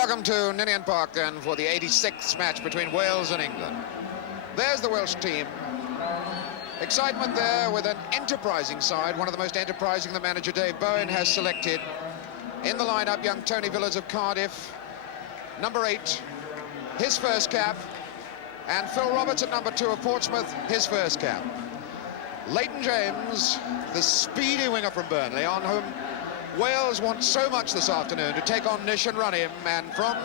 welcome to Ninian Park then for the 86th match between Wales and England. There's the Welsh team. Excitement there with an enterprising side, one of the most enterprising the manager Dave Bowen has selected. In the lineup, young Tony Villas of Cardiff, number 8, his first cap, and Phil Roberts at number 2 of Portsmouth, his first cap. Leighton James, the speedy winger from Burnley, on whom Wales want so much this afternoon to take on Nish and run him, and from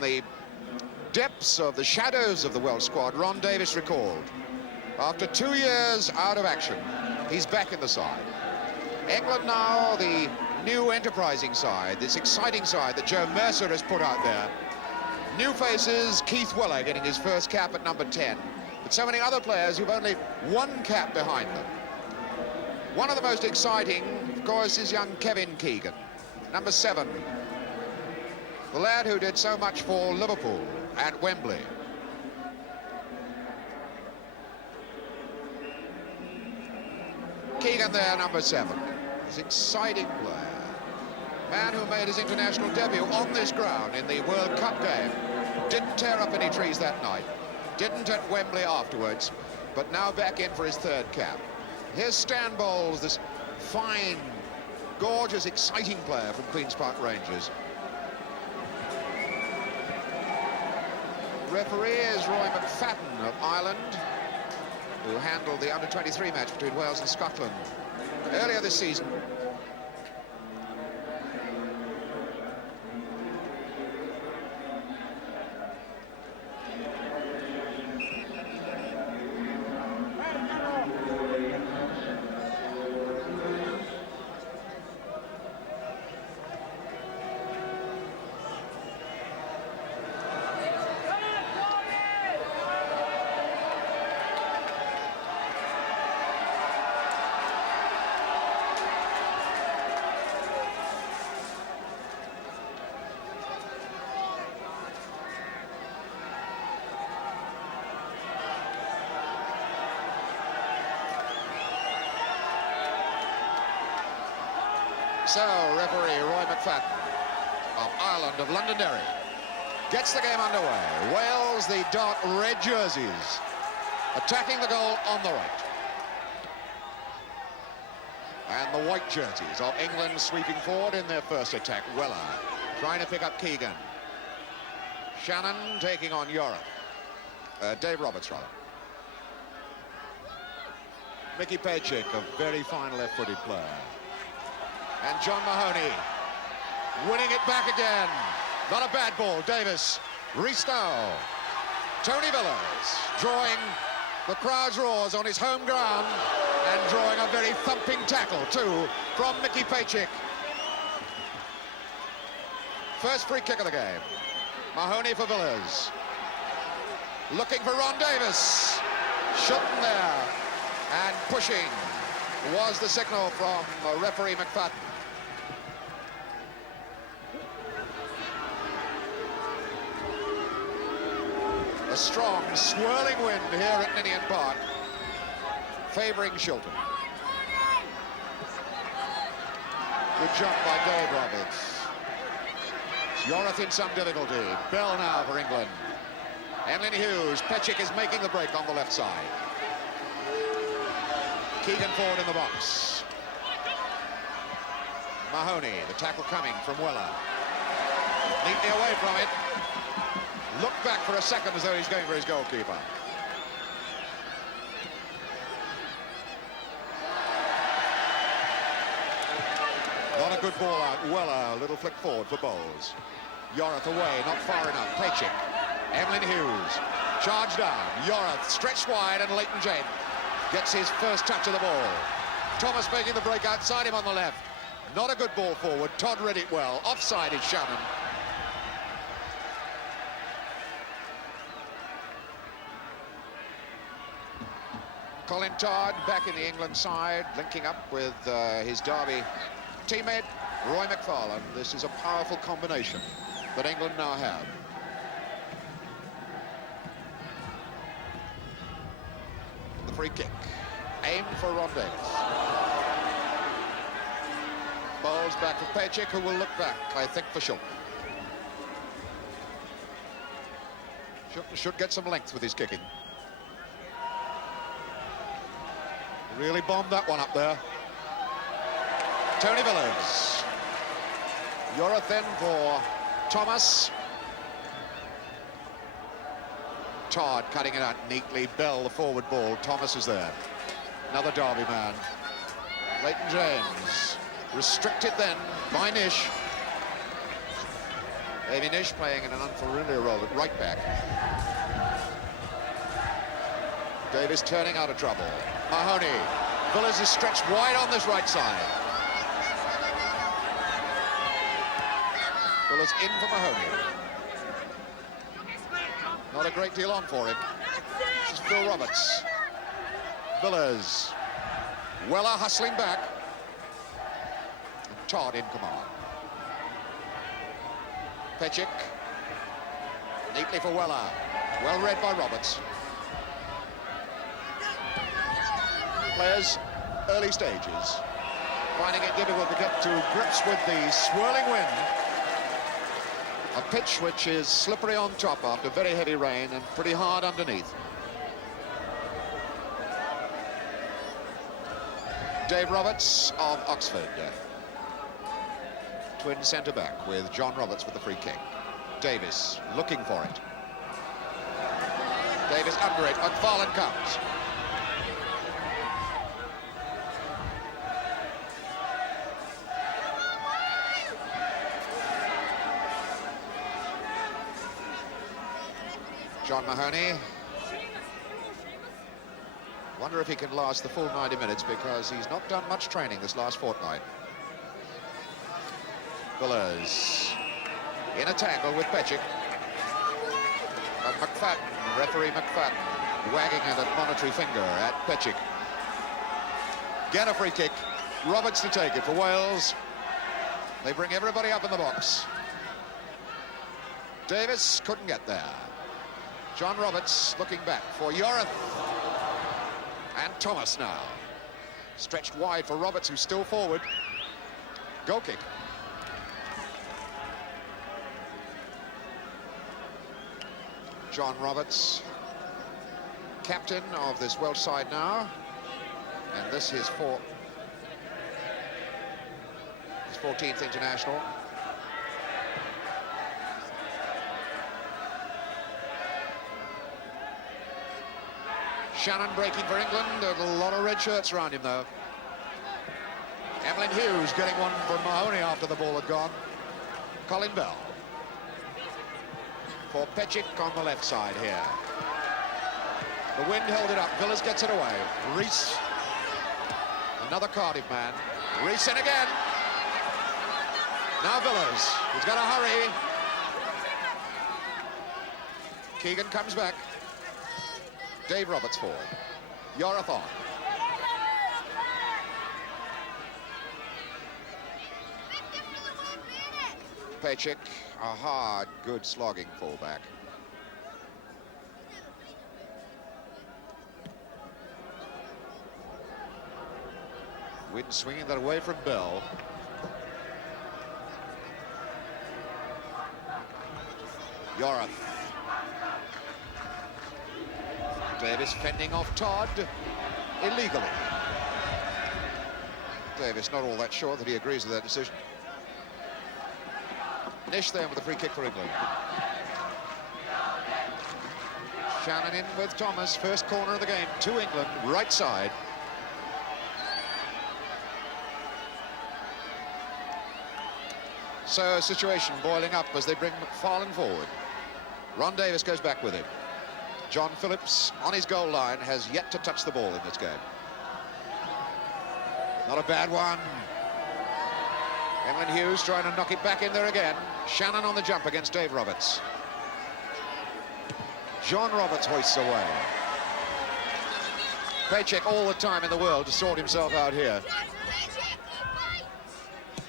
the depths of the shadows of the Welsh squad, Ron Davies recalled. After 2 years out of action, he's back in the side. England now, the new enterprising side, this exciting side that Joe Mercer has put out there. New faces, Keith Weller getting his first cap at number 10, but so many other players who've only one cap behind them. One of the most exciting, of course, is young Kevin Keegan, number 7. The lad who did so much for Liverpool at Wembley. Keegan there, number 7. This exciting player. Man who made his international debut on this ground in the World Cup game. Didn't tear up any trees that night. Didn't at Wembley afterwards, but now back in for his 3rd cap. Here's Stan Bowles, this fine, gorgeous, exciting player from Queen's Park Rangers. Referee is Roy McFarland of Ireland, who handled the under-23 match between Wales and Scotland earlier this season. So, referee Roy McFarland of Ireland, of Londonderry, gets the game underway. Wales, the dark red jerseys, attacking the goal on the right. And the white jerseys of England sweeping forward in their first attack. Weller trying to pick up Keegan. Channon taking on Dave Roberts, rather. Mickey Pejic, a very fine left-footed player. And John Mahoney winning it back again. Not a bad ball. Davis, Ristow, Tony Villas drawing the crowd's roars on his home ground and drawing a very thumping tackle too from Mickey Pejic. First free kick of the game. Mahoney for Villas. Looking for Ron Davis. Shilton there. And pushing was the signal from referee McFarland. A strong, swirling wind here at Ninian Park, favouring Shilton. Good jump by Dave Roberts. Yorath in some difficulty. Bell now for England. Emlyn Hughes. Pejic is making the break on the left side. Keegan forward in the box. Mahoney, the tackle coming from Weller. Neatly away from it. Looked back for a second as though he's going for his goalkeeper. Not a good ball out. Weller, a little flick forward for Bowles. Yorath away, not far enough. Pejic. Emlyn Hughes. Charged down. Yorath stretched wide, and Leighton James gets his first touch of the ball. Thomas making the break outside him on the left. Not a good ball forward. Todd read it well. Offside is Channon. Colin Todd back in the England side, linking up with his Derby teammate, Roy McFarland. This is a powerful combination that England now have. The free kick, aimed for Ron Davies. Bowles back for Pejic, who will look back, I think, for Shilton. Shilton should get some length with his kicking. Really bombed that one up there. Tony Villiers. Yorathen for Thomas. Todd cutting it out neatly. Bell, the forward ball. Thomas is there. Another Derby man. Leighton James. Restricted then by Nish. Maybe Nish playing in an unfamiliar role at right back. Davis turning out of trouble. Mahoney. Villiers is stretched wide on this right side. Villiers in for Mahoney. Not a great deal on for him. This is Phil Roberts. Villiers. Weller hustling back. And Todd in command. Pejic. Neatly for Weller. Well read by Roberts. Players, early stages, finding it difficult to get to grips with the swirling wind. A pitch which is slippery on top after very heavy rain and pretty hard underneath. Dave Roberts of Oxford. Twin centre-back with John Roberts with the free kick. Davis looking for it. Davis under it. McFarland comes. John Mahoney. Wonder if he can last the full 90 minutes because he's not done much training this last fortnight. Villiers in a tangle with Pejic. But McFadden, referee McFadden, wagging an admonitory finger at Pejic. Again a free kick. Roberts to take it for Wales. They bring everybody up in the box. Davis couldn't get there. John Roberts looking back for Yorathen. And Thomas now. Stretched wide for Roberts, who's still forward. Goal kick. John Roberts, captain of this Welsh side now. And this is for his 14th international. Channon breaking for England. A lot of red shirts around him, though. Emlyn Hughes getting one from Mahoney after the ball had gone. Colin Bell. For Pejic on the left side here. The wind held it up. Villiers gets it away. Reese. Another Cardiff man. Reese in again. Now Villiers. He's got to hurry. Keegan comes back. Dave Roberts forward. Yorathen. Pejic, a hard, good slogging fullback. Wind swinging that away from Bell. Yorathen. Davis fending off Todd illegally. Davis not all that sure that he agrees with that decision. Nish there with a free kick for England. Channon in with Thomas, first corner of the game to England, right side. So a situation boiling up as they bring McFarland forward. Ron Davis goes back with him. John Phillips on his goal line has yet to touch the ball in this game. Not a bad one. Emlyn Hughes trying to knock it back in there again. Channon on the jump against Dave Roberts. John Roberts hoists away. Pejic all the time in the world to sort himself out here.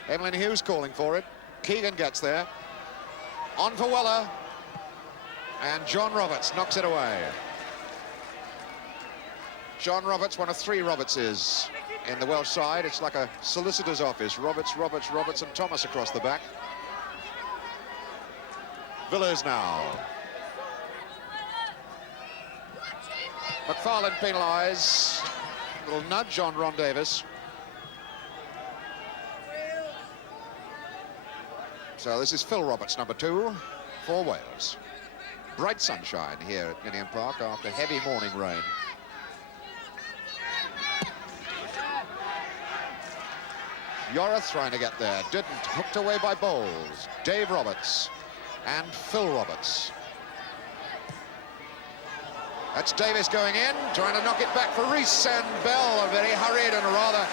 Emlyn Hughes calling for it. Keegan gets there. On for Weller. And John Roberts knocks it away. John Roberts, one of three Robertses in the Welsh side. It's like a solicitor's office. Roberts, Roberts, Roberts and Thomas across the back. Villiers now. McFarland penalised. Little nudge on Ron Davis. So this is Phil Roberts, number 2 for Wales. Bright sunshine here at Ninian Park after heavy morning rain. Yorath trying to get there, didn't. Hooked away by Bowles. Dave Roberts and Phil Roberts. That's Davis going in, trying to knock it back for Rees, and Bell, a very hurried and rather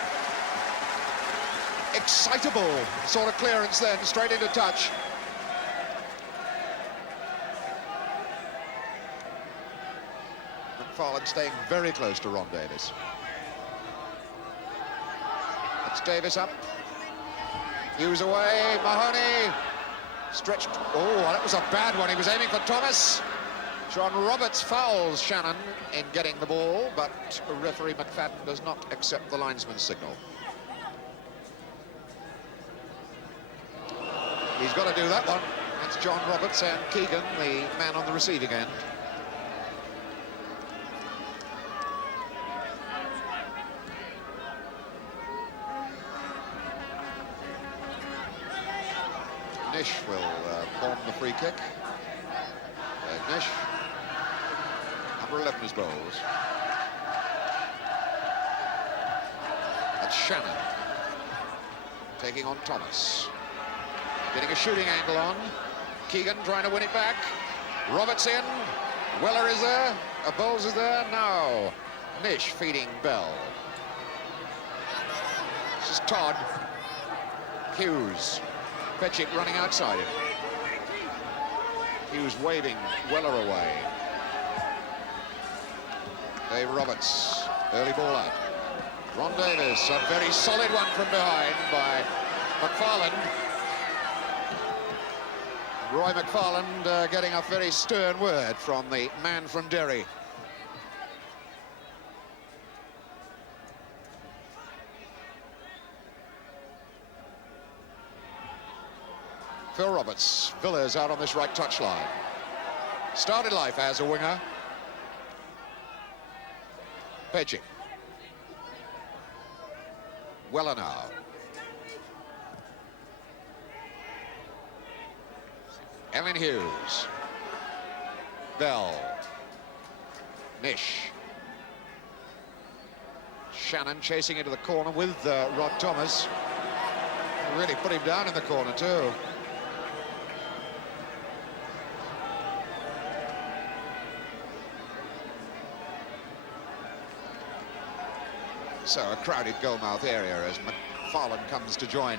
excitable sort of clearance then, straight into touch. McFarland staying very close to Ron Davis. That's Davis up. Hughes away, Mahoney. Stretched, oh, that was a bad one. He was aiming for Thomas. John Roberts fouls Channon in getting the ball, but referee McFadden does not accept the linesman's signal. He's got to do that one. That's John Roberts and Keegan, the man on the receiving end. Nish will bomb the free kick. Nish. Number 11 is Bowles. That's Channon. Taking on Thomas. Getting a shooting angle on. Keegan trying to win it back. Roberts in. Weller is there. Bowles is there. Now Nish feeding Bell. This is Todd. Hughes. Pejic running outside him. Hughes waving Weller away. Dave Roberts, early ball out. Ron Davis, a very solid one from behind by McFarland. Roy McFarland getting a very stern word from the man from Derry. Phil Roberts, Villiers out on this right touchline. Started life as a winger. Pejic. Weller now. Ellen Hughes. Bell. Nish. Channon chasing into the corner with Rod Thomas. Really put him down in the corner too. So a crowded goalmouth area as McFarland comes to join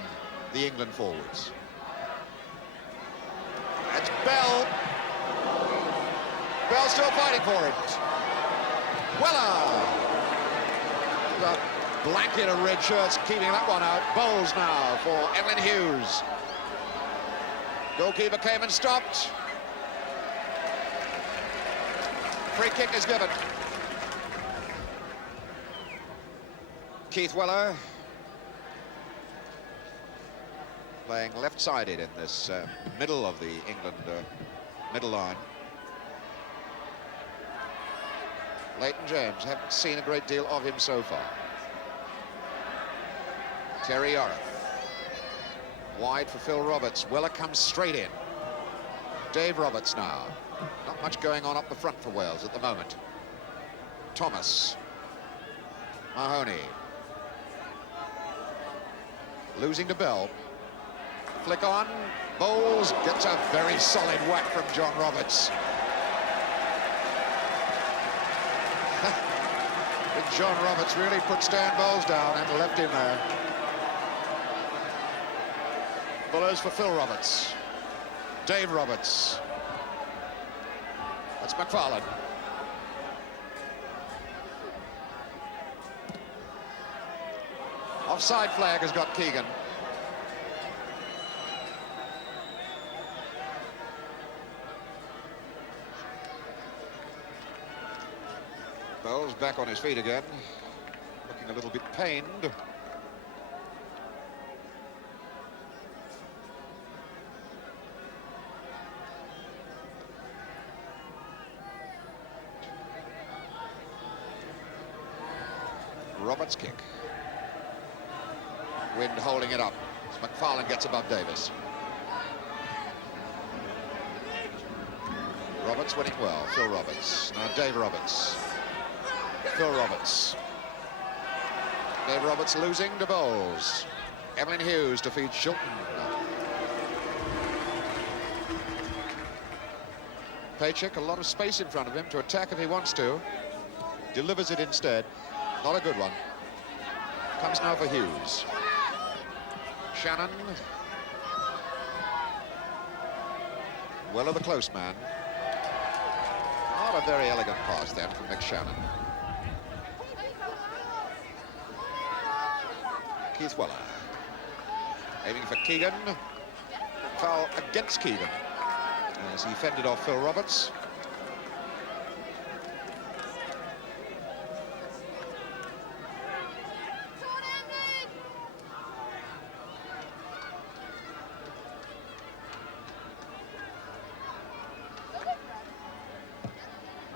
the England forwards. That's Bell. Bell still fighting for it. Weller. The blanket of red shirts keeping that one out. Bowles now for Ellen Hughes. Goalkeeper came and stopped. Free kick is given. Keith Weller playing left-sided in this middle of the England middle line. Leighton James, haven't seen a great deal of him so far. Terry Yorath. Wide for Phil Roberts. Weller comes straight in. Dave Roberts now. Not much going on up the front for Wales at the moment. Thomas. Mahoney. Losing to Bell. Flick on. Bowles gets a very solid whack from John Roberts. Big John Roberts really put Stan Bowles down and left him there. Bullers for Phil Roberts. Dave Roberts. That's McFarland. Offside flag has got Keegan. Bowles back on his feet again, looking a little bit pained. Roberts' kick. Wind holding it up. McFarland gets above Davis. Roberts winning well. Phil Roberts. Now Dave Roberts. Phil Roberts. Dave Roberts losing to Bowles. Emlyn Hughes defeats Shilton. Pejic, a lot of space in front of him to attack if he wants to. Delivers it instead. Not a good one. Comes now for Hughes. Channon. Well of the close man. Not a very elegant pass then from McShannon. Keith Weller. Aiming for Keegan. Foul against Keegan as he fended off Phil Roberts.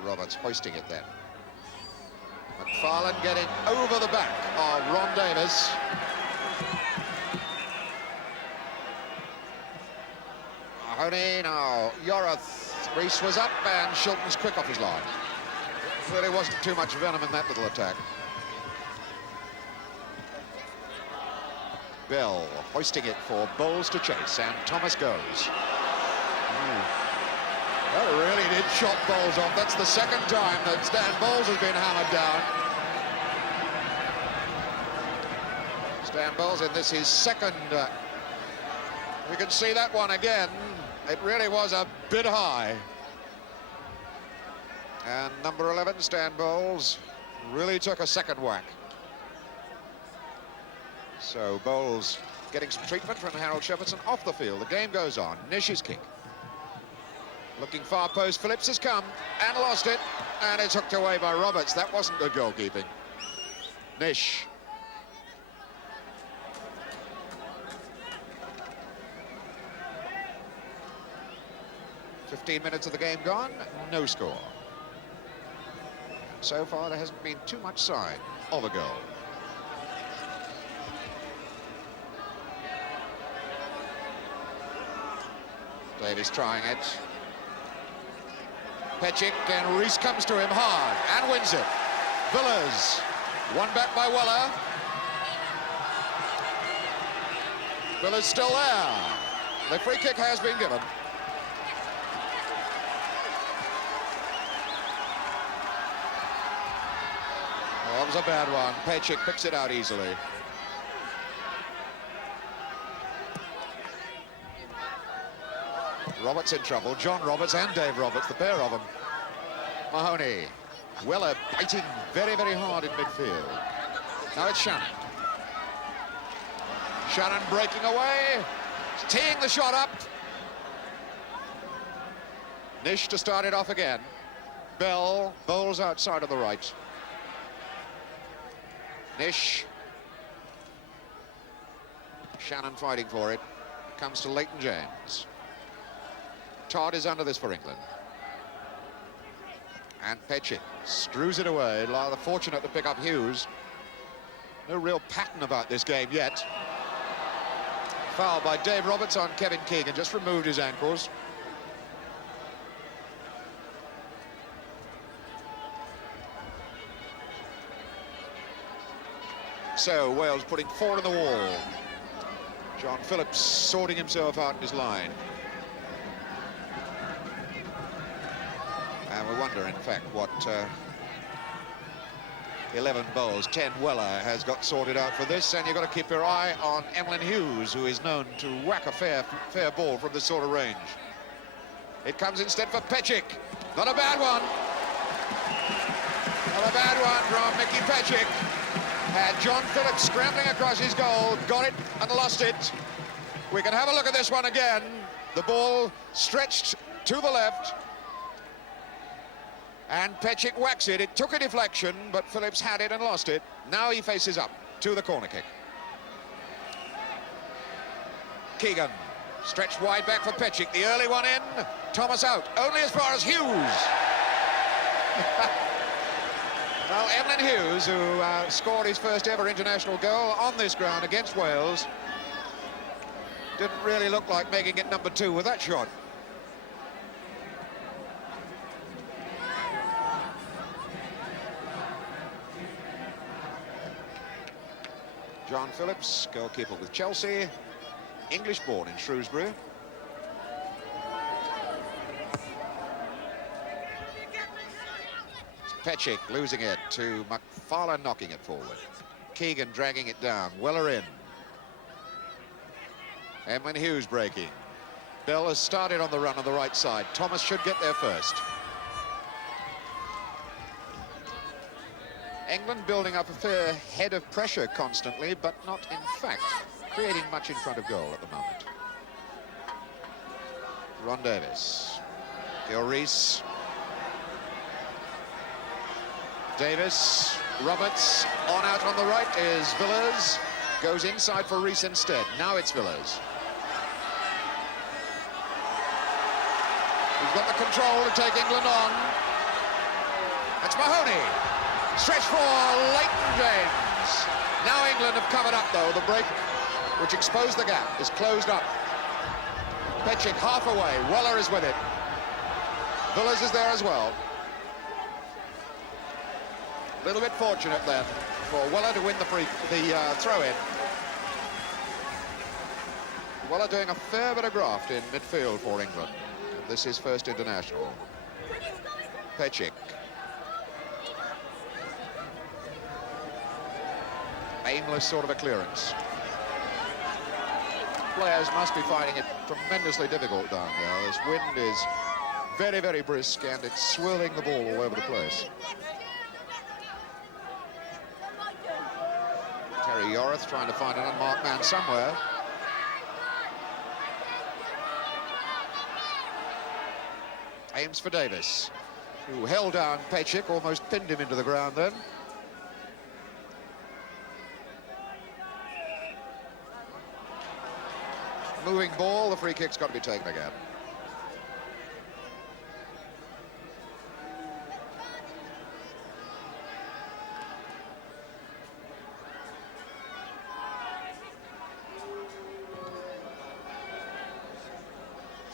Roberts hoisting it then. McFarland getting over the back of Ron Davis. Mahoney now. Yorath. Reese was up and Shilton's quick off his line. Really wasn't too much venom in that little attack. Bell hoisting it for Bowles to chase, and Thomas goes. That really did shot Bowles off. That's the second time that Stan Bowles has been hammered down. Stan Bowles in this his second. We can see that one again. It really was a bit high. And number 11, Stan Bowles, really took a second whack. So Bowles getting some treatment from Harold Shepardson off the field. The game goes on. Nish's kick. Looking far post, Phillips has come and lost it, and it's hooked away by Roberts. That wasn't good goalkeeping. Nish. "15 minutes of the game gone, no score. So far, there hasn't been too much sign of a goal. Davis trying it. Pejic, and Reese comes to him hard and wins it. Villas, one back by Weller. Villas still there. The free kick has been given. Oh, that was a bad one. Pejic picks it out easily. Roberts in trouble. John Roberts and Dave Roberts, the pair of them. Mahoney. Weller biting very, very hard in midfield. Now it's Channon. Channon breaking away. Teeing the shot up. Nish to start it off again. Bell. Bowles outside of the right. Nish. Channon fighting for it. Comes to Leighton James. Todd is under this for England. And Pejic screws it away. Rather fortunate to pick up Hughes. No real pattern about this game yet. Foul by Dave Roberts on Kevin Keegan. Just removed his ankles. So Wales putting 4 in the wall. John Phillips sorting himself out in his line. And we wonder, in fact, what 11 Bowles, 10 Weller has got sorted out for this. And you've got to keep your eye on Emlyn Hughes, who is known to whack a fair ball from this sort of range. It comes instead for Pejic. Not a bad one. Not a bad one from Mickey Pejic. Had John Phillips scrambling across his goal, got it and lost it. We can have a look at this one again. The ball stretched to the left. And Pejic whacks it. It took a deflection, but Phillips had it and lost it. Now he faces up to the corner kick. Keegan, stretched wide back for Pejic. The early one in. Thomas out, only as far as Hughes. Well, Emlyn Hughes, who scored his first ever international goal on this ground against Wales, didn't really look like making it number 2 with that shot. John Phillips, goalkeeper with Chelsea, English-born in Shrewsbury. Pejic losing it to McFarland, knocking it forward. Keegan dragging it down. Weller in. Emlyn Hughes breaking. Bell has started on the run on the right side. Thomas should get there first. England building up a fair head of pressure constantly, but not in fact creating much in front of goal at the moment. Ron Davis. Gil Rees. Davis, Roberts, on out on the right is Villiers, goes inside for Rees instead. Now it's Villiers. He's got the control to take England on. That's Mahoney. Stretch for Leighton James. Now England have covered up, though. The break, which exposed the gap, is closed up. Pejic half away. Weller is with it. Villiers is there as well. A little bit fortunate then for Weller to win the throw-in. Weller doing a fair bit of graft in midfield for England. This is first international. Pejic. Aimless sort of a clearance. Players must be finding it tremendously difficult down there. This wind is very, very brisk and it's swirling the ball all over the place. Terry Yorath trying to find an unmarked man somewhere. Aims for Davis, who held down Pejic, almost pinned him into the ground then. Moving ball, the free kick's got to be taken again.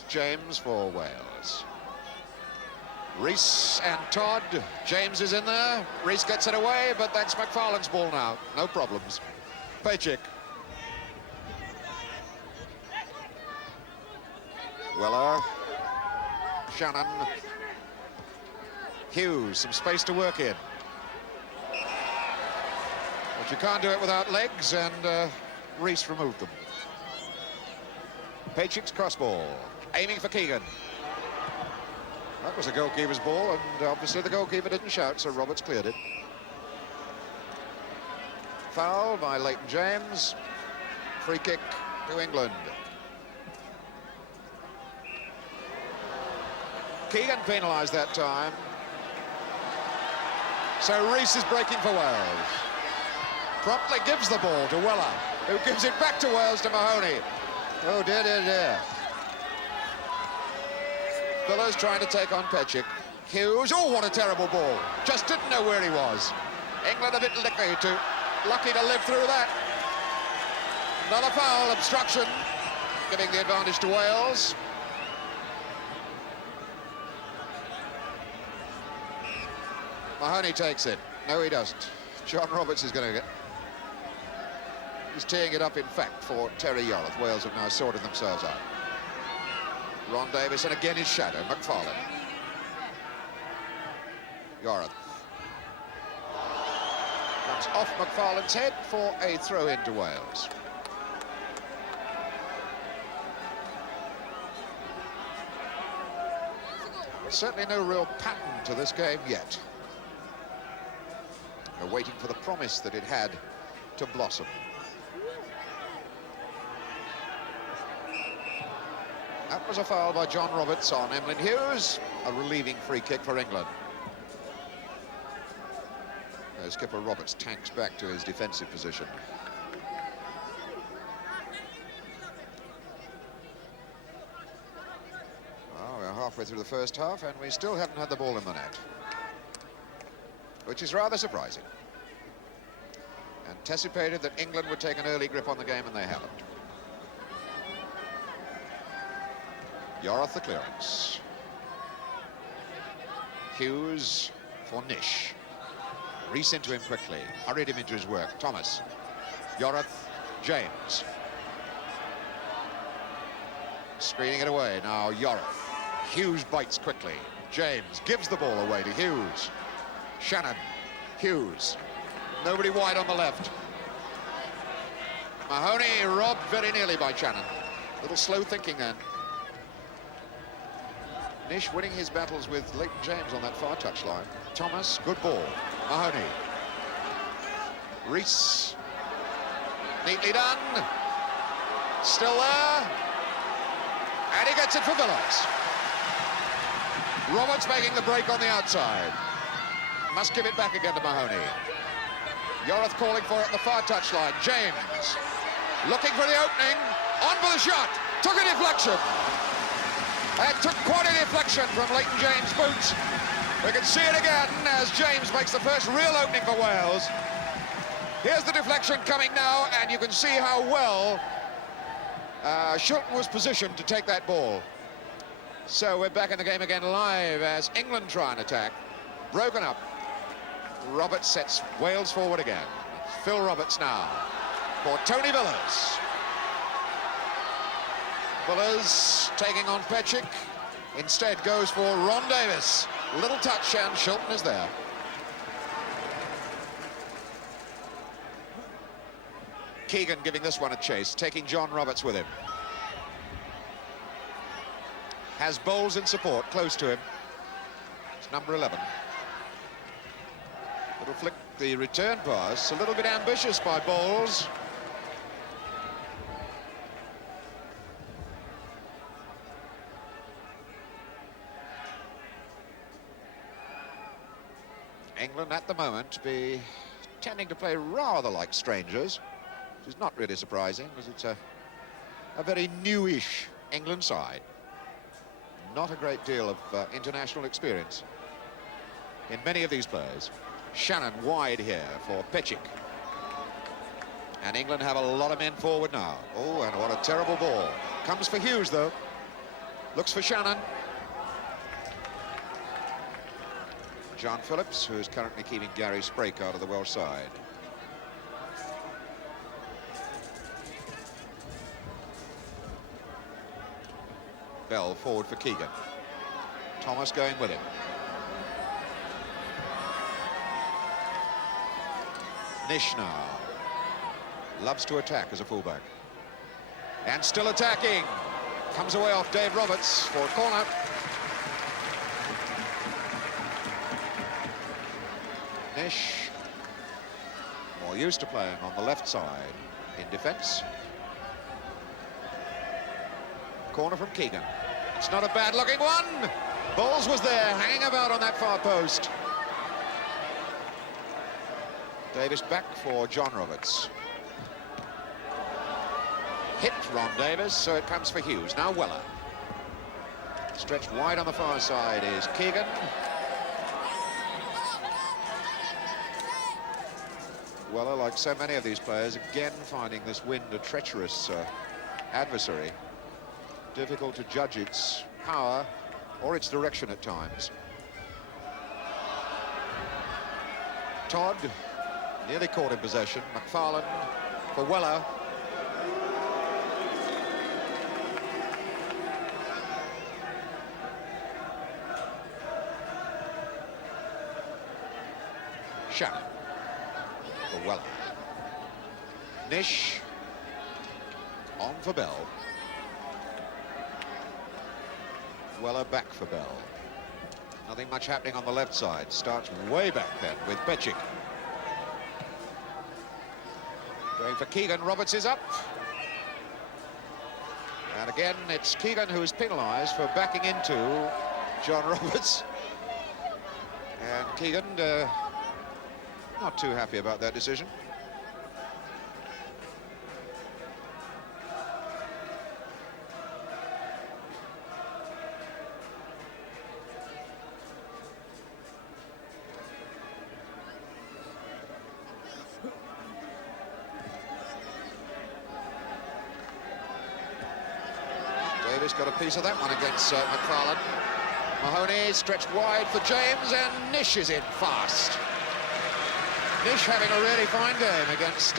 James for Wales. Rees and Todd. James is in there. Rees gets it away, but that's McFarland's ball now. No problems. Pejic. Weller. Channon. Hughes, some space to work in. But you can't do it without legs, and Rees removed them. Pejic's cross ball. Aiming for Keegan. That was a goalkeeper's ball, and obviously the goalkeeper didn't shout, so Roberts cleared it. Foul by Leighton James. Free kick to England. Keegan penalised that time. So Rees is breaking for Wales. Promptly gives the ball to Weller, who gives it back to Wales to Mahoney. Oh dear, dear, dear. Villiers trying to take on Pejic. Hughes, oh, what a terrible ball. Just didn't know where he was. England a bit lucky to live through that. Another foul, obstruction, giving the advantage to Wales. Mahoney takes it. No, he doesn't. John Roberts is going to get... He's teeing it up, in fact, for Terry Yorath. Wales have now sorted themselves out. Ron Davis, and again his shadow, McFarland. Yorath. Comes off McFarland's head for a throw-in to Wales. Certainly no real pattern to this game yet. We're waiting for the promise that it had to blossom. That was a foul by John Roberts on Emlyn Hughes. A relieving free kick for England. Skipper Roberts tanks back to his defensive position. Well, we're halfway through the first half and we still haven't had the ball in the net. which is rather surprising. Anticipated that England would take an early grip on the game, and they haven't. Yorath the clearance. Hughes for Nish. Reese into him quickly, hurried him into his work. Thomas, Yorath, James. Screening it away, now Yorath. Hughes bites quickly. James gives the ball away to Hughes. Channon, Hughes. Nobody wide on the left. Mahoney robbed very nearly by Channon. A little slow thinking then. Nish winning his battles with Leighton James on that far touchline. Thomas, good ball. Mahoney. Reese. Neatly done. Still there. And he gets it for Villas. Roberts making the break on the outside. Must give it back again to Mahoney. Yorath calling for it at the far touchline. James looking for the opening. On for the shot. Took a deflection. And took quite a deflection from Leighton James' boots. We can see it again as James makes the first real opening for Wales. Here's the deflection coming now, and you can see how well Shilton was positioned to take that ball. So we're back in the game again live as England try and attack. Broken up. Roberts sets Wales forward again. Phil Roberts now for Tony Villas. Villas taking on Pejic. Instead goes for Ron Davis. Little touch and Shilton is there. Keegan giving this one a chase, taking John Roberts with him. Has Bowles in support, close to him. It's number 11. Little flick the return pass, a little bit ambitious by Bowles. England at the moment be tending to play rather like strangers, which is not really surprising because it's a very newish England side. Not a great deal of international experience in many of these players. Channon wide here for Pejic. And England have a lot of men forward now. Oh, and what a terrible ball. Comes for Hughes, though. Looks for Channon. John Phillips, who is currently keeping Gary Sprake out of the Welsh side. Bell forward for Keegan. Thomas going with him. Nish now. Loves to attack as a fullback. And still attacking. Comes away off Dave Roberts for a corner. Nish, more used to playing on the left side in defence. Corner from Keegan. It's not a bad-looking one. Bowles was there, hanging about on that far post. Davis back for John Roberts. Hit Ron Davis, so it comes for Hughes. Now Weller. Stretched wide on the far side is Keegan. Weller, like so many of these players, again finding this wind a treacherous adversary. Difficult to judge its power or its direction at times. Todd nearly caught in possession. McFarland for Weller. Channon for Weller. Nish on for Bell. Weller back for Bell. Nothing much happening on the left side. Starts way back then with Pejic. Going for Keegan. Roberts is up. And again, it's Keegan who is penalised for backing into John Roberts. And Keegan not too happy about that decision. Davis got a piece of that one against McFarland. Mahoney stretched wide for James, and Nish is in fast. Nish having a really fine game against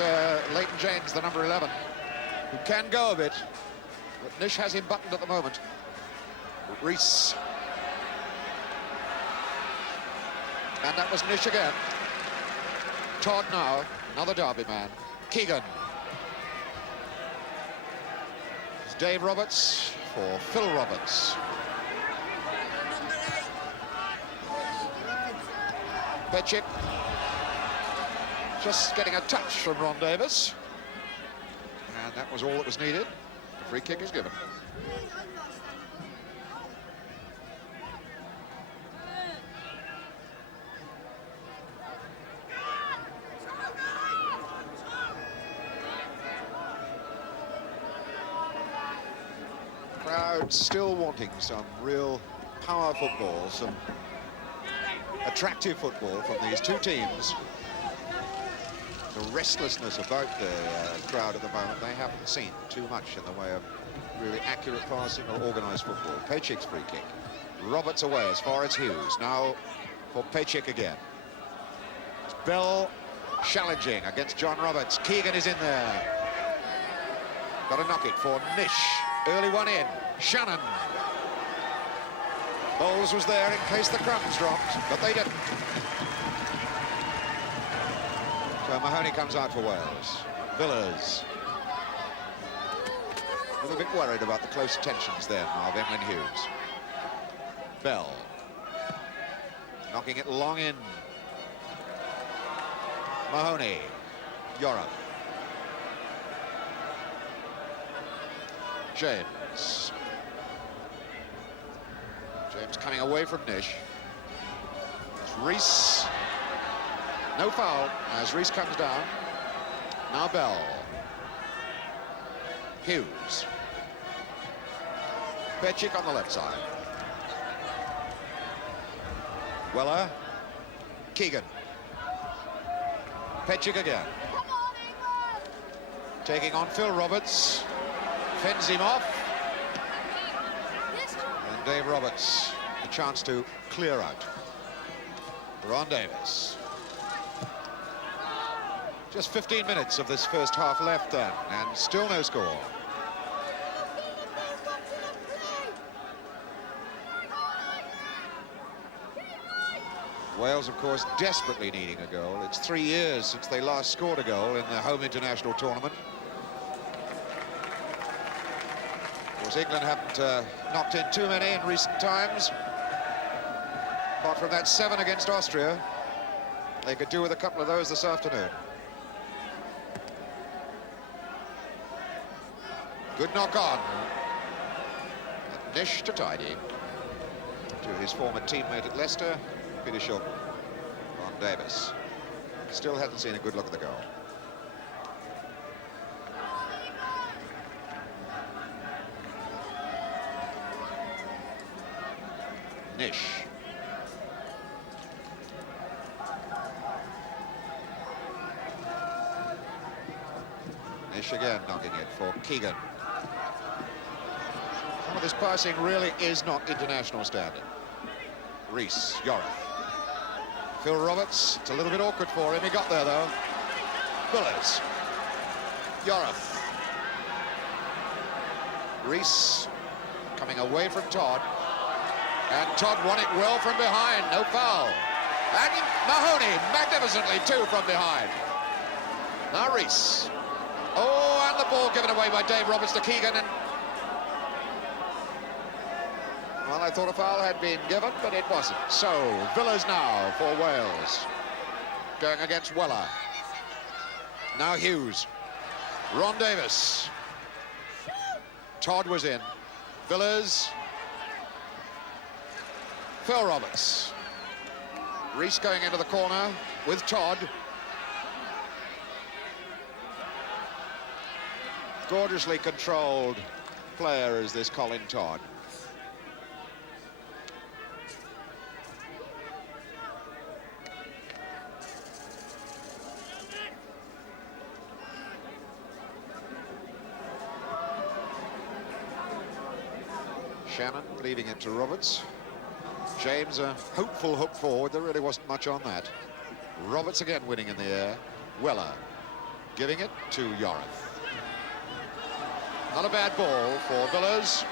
Leighton James, the number 11, who can go a bit, but Nish has him buttoned at the moment. Rees. And that was Nish again. Todd now, another Derby man. Keegan. It's Dave Roberts for Phil Roberts. Pejic. Just getting a touch from Ron Davis. And that was all that was needed. The free kick is given. Crowd still wanting some real power football, some attractive football from these two teams. The restlessness about the crowd at the moment, they haven't seen too much in the way of really accurate passing or organised football. Pejic's free kick. Roberts away as far as Hughes. Now for Pejic again. It's Bell challenging against John Roberts. Keegan is in there. Got to knock it for Nish. Early one in. Channon. Bowles was there in case the crumbs dropped, but they didn't. So Mahoney comes out for Wales. Villas. A little bit worried about the close tensions there of Emlyn Hughes. Bell. Knocking it long in. Mahoney. Europe. James. James coming away from Nish. It's Rees. No foul as Rees comes down. Now Bell. Hughes. Pejic on the left side. Weller. Keegan. Pejic again. Taking on Phil Roberts. Fends him off. And Dave Roberts, a chance to clear out. Ron Davis. Just 15 minutes of this first half left then, and still no score. Wales, of course, desperately needing a goal. It's 3 years since they last scored a goal in the home international tournament. Of course, England haven't knocked in too many in recent times. Apart from that 7 against Austria, they could do with a couple of those this afternoon. Good knock on. And Nish to tidy. To his former teammate at Leicester, Peter Shilton. Ron Davis. Still hasn't seen a good look at the goal. Nish. Nish again knocking it for Keegan. Some of this passing really is not international standard. Rees, Europe. Phil Roberts, it's a little bit awkward for him. He got there though. Bullers. Europe. Rees coming away from Todd. And Todd won it well from behind, no foul. And Mahoney magnificently too from behind. Now Rees. Oh, and the ball given away by Dave Roberts to Keegan. And well, I thought a foul had been given, but it wasn't. So, Villas now for Wales. Going against Weller. Now Hughes. Ron Davis. Todd was in. Villas. Phil Roberts. Rees going into the corner with Todd. Gorgeously controlled player is this Colin Todd. Channon leaving it to Roberts. James, a hopeful hook forward. There really wasn't much on that. Roberts again winning in the air. Weller giving it to Yorith. Not a bad ball for Villiers.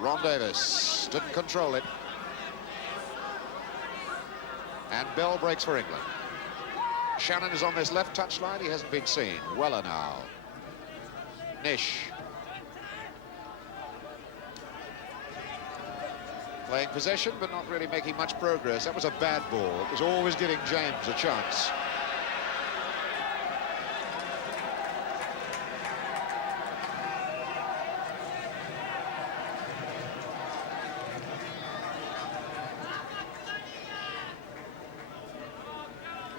Ron Davis didn't control it. And Bell breaks for England. Channon is on this left touchline. He hasn't been seen. Weller now. Nish. Playing possession, but not really making much progress. That was a bad ball. It was always giving James a chance.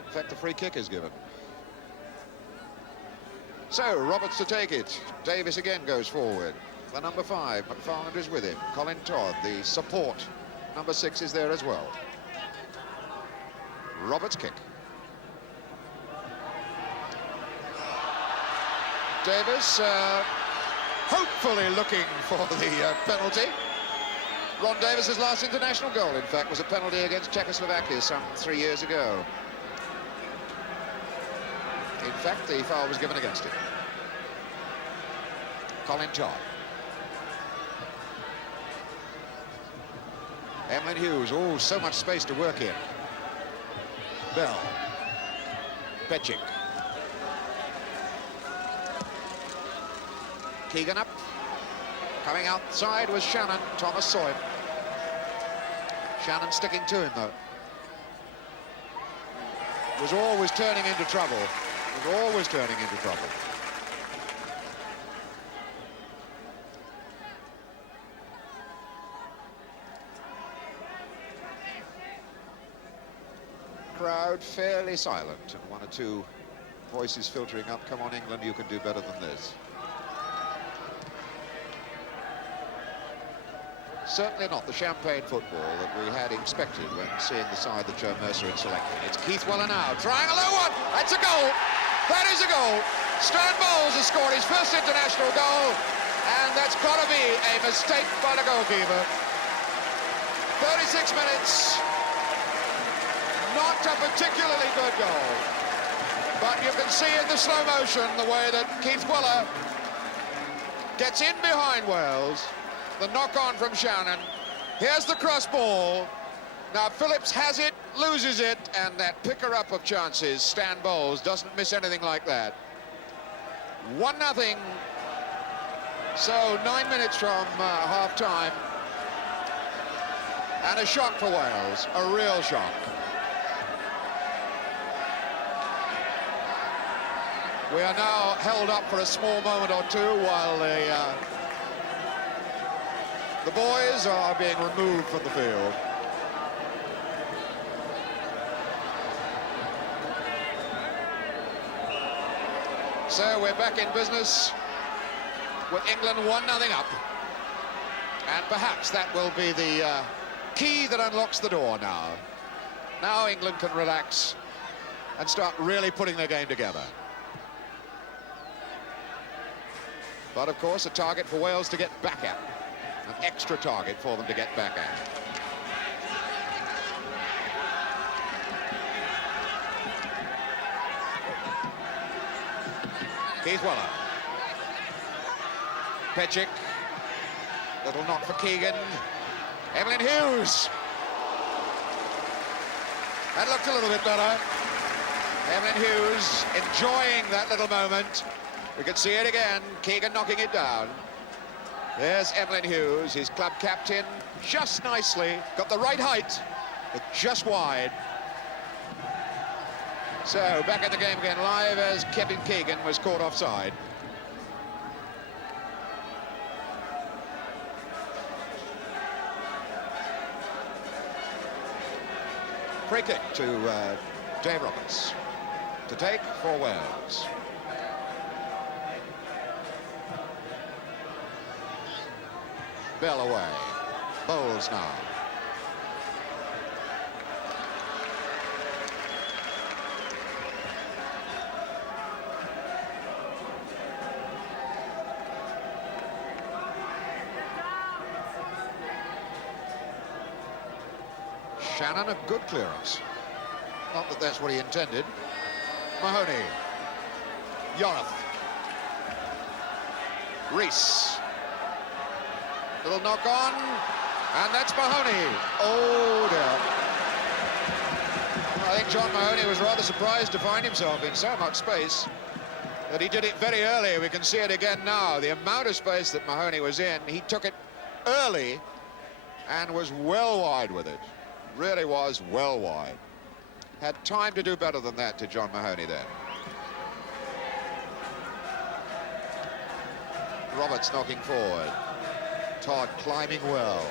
In fact, the free kick is given. So, Roberts to take it. Davis again goes forward. The number 5, McFarland is with him. Colin Todd, the support. Number 6 is there as well. Roberts' kick. Davis hopefully looking for the penalty. Ron Davis's last international goal, in fact, was a penalty against Czechoslovakia some 3 years ago. In fact, the foul was given against him. Colin Todd. Emlyn Hughes, oh, so much space to work in. Bell. Pejic. Keegan up. Coming outside was Channon. Thomas saw him. Channon sticking to him, though. Was always turning into trouble. Was always turning into trouble. Crowd fairly silent, and one or two voices filtering up. Come on, England, you can do better than this. Certainly not the champagne football that we had expected when seeing the side that Joe Mercer had selected. It's Keith Weller now, trying a low one. That's a goal. That is a goal. Stan Bowles has scored his first international goal, and that's got to be a mistake by the goalkeeper. 36 minutes. Not a particularly good goal, but you can see in the slow motion the way that Keith Weller gets in behind Wales. The knock-on from Channon. Here's the cross ball. Now Phillips has it, loses it, and that picker-up of chances, Stan Bowles, doesn't miss anything like that. 1-0. So 9 minutes from half-time. And a shock for Wales, a real shock. We are now held up for a small moment or two while the boys are being removed from the field. So we're back in business with England 1-0 up. And perhaps that will be the key that unlocks the door now. Now England can relax and start really putting their game together. But, of course, a target for Wales to get back at. An extra target for them to get back at. Keith Weller. Pejic. Little knock for Keegan. Emlyn Hughes. That looked a little bit better. Emlyn Hughes enjoying that little moment. We can see it again, Keegan knocking it down. There's Emlyn Hughes, his club captain, just nicely, got the right height, but just wide. So, back in the game again, live as Kevin Keegan was caught offside. Free kick to Dave Roberts to take for Wales. Bell away. Bowles now. Channon, a good clearance. Not that that's what he intended. Mahoney. Yorath. Reese. Little knock on. And that's Mahoney. Oh, dear. I think John Mahoney was rather surprised to find himself in so much space that he did it very early. We can see it again now. The amount of space that Mahoney was in, he took it early and was well wide with it. Really was well wide. Had time to do better than that to John Mahoney then. Roberts knocking forward. Todd climbing well.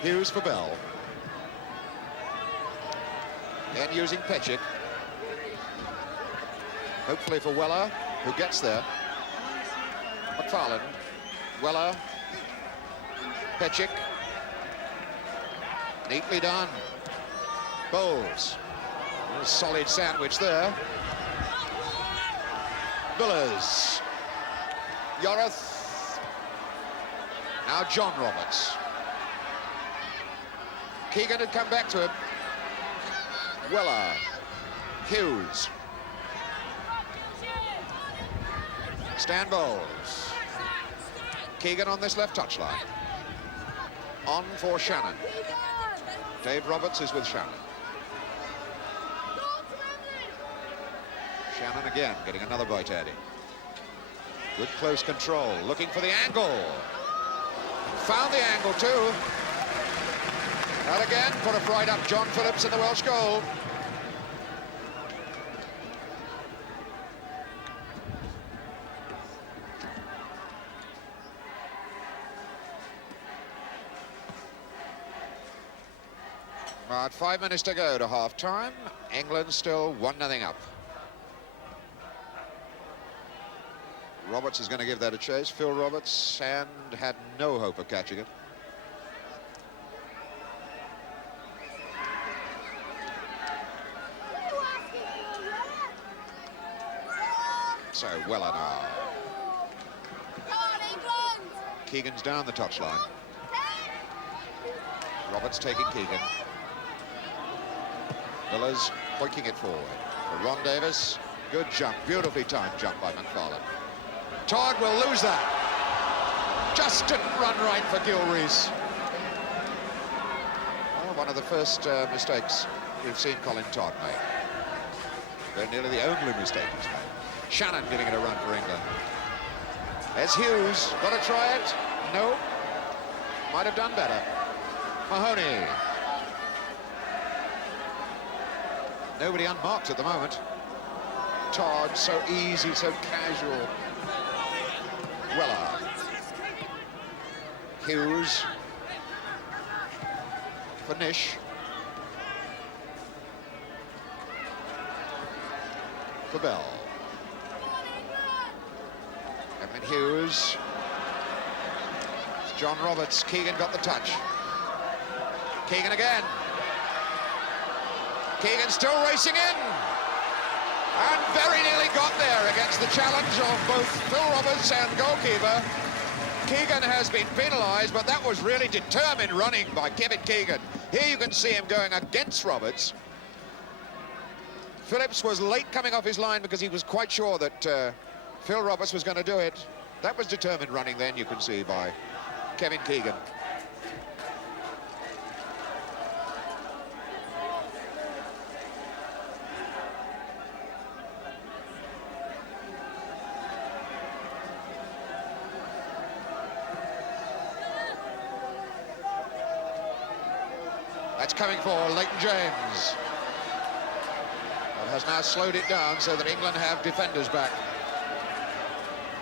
Hughes for Bell. And using Pejic. Hopefully for Weller, who gets there. McFarland. Weller. Pejic. Neatly done. Bowles. A solid sandwich there. Villas. Yorath. Now John Roberts. Keegan had come back to him. Weller. Hughes. Stan Bowles. Keegan on this left touchline. On for Channon. Dave Roberts is with Channon. Channon again getting another bite at him. Good close control, looking for the angle. Found the angle too. That again put a fright up John Phillips in the Welsh goal. About 5 minutes to go to half-time. England still 1-0 up. Roberts is going to give that a chase. Phil Roberts, and had no hope of catching it. So Weller now. Keegan's down the touchline. Roberts taking Keegan. Villas pointing it forward for Ron Davis. Good jump, beautifully timed jump by McFarland. Todd will lose that. Just didn't run right for Gil Reese. Oh, one of the first mistakes we've seen Colin Todd make. They're nearly the only mistake he's made. Channon giving it a run for England. There's Hughes. Got to try it? No. Might have done better. Mahoney. Nobody unmarked at the moment. Todd, so easy, so casual. Weller. Hughes. For Nish. For Bell. Evan Hughes. It's John Roberts. Keegan got the touch. Keegan again. Keegan still racing in. And very nearly got there against the challenge of both Phil Roberts and goalkeeper. Keegan has been penalised, but that was really determined running by Kevin Keegan. Here you can see him going against Roberts. Phillips was late coming off his line because he was quite sure that Phil Roberts was going to do it. That was determined running then, you can see, by Kevin Keegan. That's coming for Leighton James. That has now slowed it down so that England have defenders back.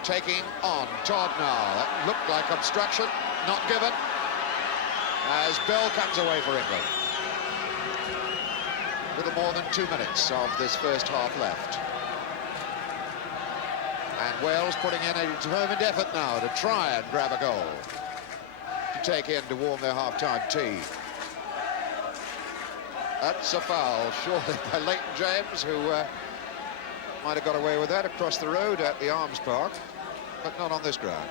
Taking on Todd now. That looked like obstruction, not given. As Bell comes away for England. A little more than 2 minutes of this first half left. And Wales putting in a determined effort now to try and grab a goal. To take in to warm their half-time tea. That's a foul, surely, by Leighton James, who might have got away with that across the road at the Arms Park, but not on this ground.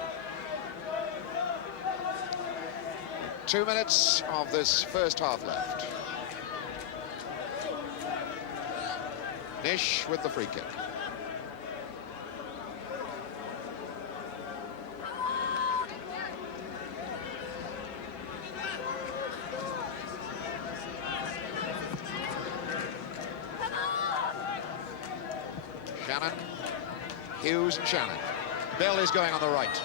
2 minutes of this first half left. Nish with the free kick. Channon, Hughes and Channon. Bell is going on the right.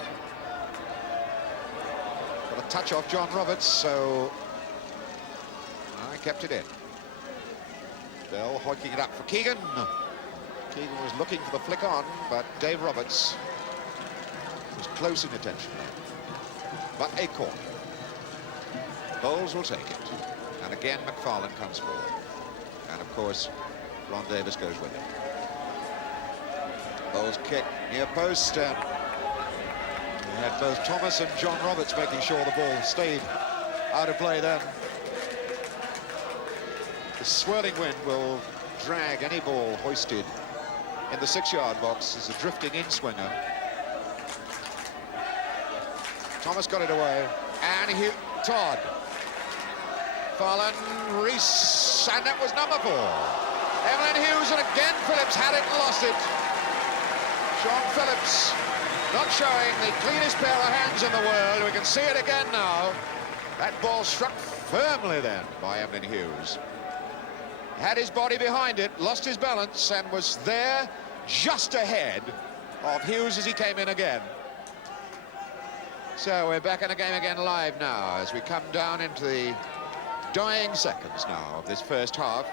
Got a touch off John Roberts, so I kept it in. Bell hoiking it up for Keegan. Keegan was looking for the flick on, but Dave Roberts was close in attention. But a corner. Bowles will take it. And again, McFarland comes forward. And of course, Ron Davis goes with him. Bowles kick near post, and we had both Thomas and John Roberts making sure the ball stayed out of play then. The swirling wind will drag any ball hoisted in the 6-yard box as a drifting in-swinger. Thomas got it away, and Todd. Farland, Reese, and that was number 4. Evelyn Hughes, and again Phillips had it and lost it. Sean Phillips not showing the cleanest pair of hands in the world. We can see it again now. That ball struck firmly then by Evelyn Hughes. Had his body behind it, lost his balance, and was there just ahead of Hughes as he came in again. So we're back in the game again live now as we come down into the dying seconds now of this first half.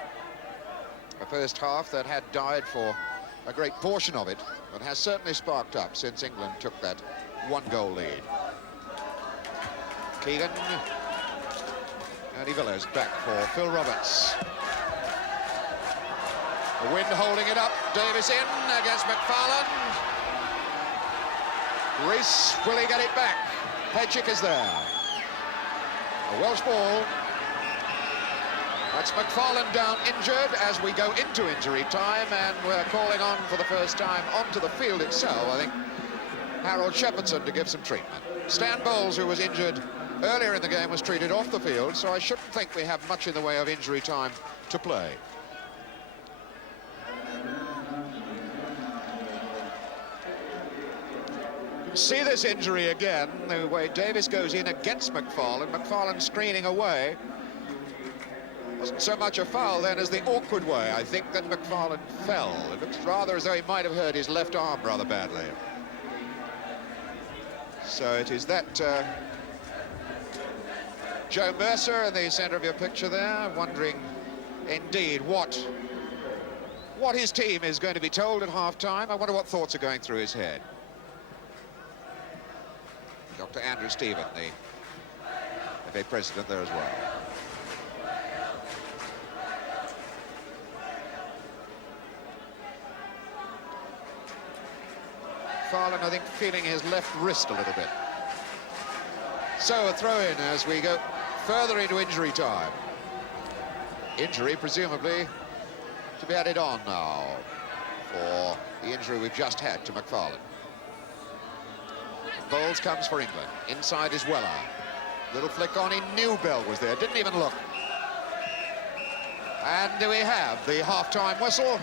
A first half that had died for a great portion of it, but has certainly sparked up since England took that 1-goal lead. Keegan. Andy Villas back for Phil Roberts. The wind holding it up. Davis in against McFarland. Reese, will he get it back? Pejic is there. A Welsh ball. That's McFarland down injured as we go into injury time, and we're calling on for the first time onto the field itself, I think, Harold Shepherdson to give some treatment. Stan Bowles, who was injured earlier in the game, was treated off the field, so I shouldn't think we have much in the way of injury time to play. You can see this injury again, the way Davis goes in against McFarland, McFarland screening away. Wasn't so much a foul then as the awkward way, I think, that McFarland fell. It looks rather as though he might have hurt his left arm rather badly. So it is that Joe Mercer in the centre of your picture there, wondering indeed what his team is going to be told at half-time. I wonder what thoughts are going through his head. Dr. Andrew Stephen, the FA president there as well. McFarland, I think, feeling his left wrist a little bit. So a throw-in as we go further into injury time. Injury, presumably, to be added on now for the injury we've just had to McFarland. Bowles comes for England. Inside is Weller. Little flick on, he knew Bell was there, didn't even look. And do we have the half-time whistle?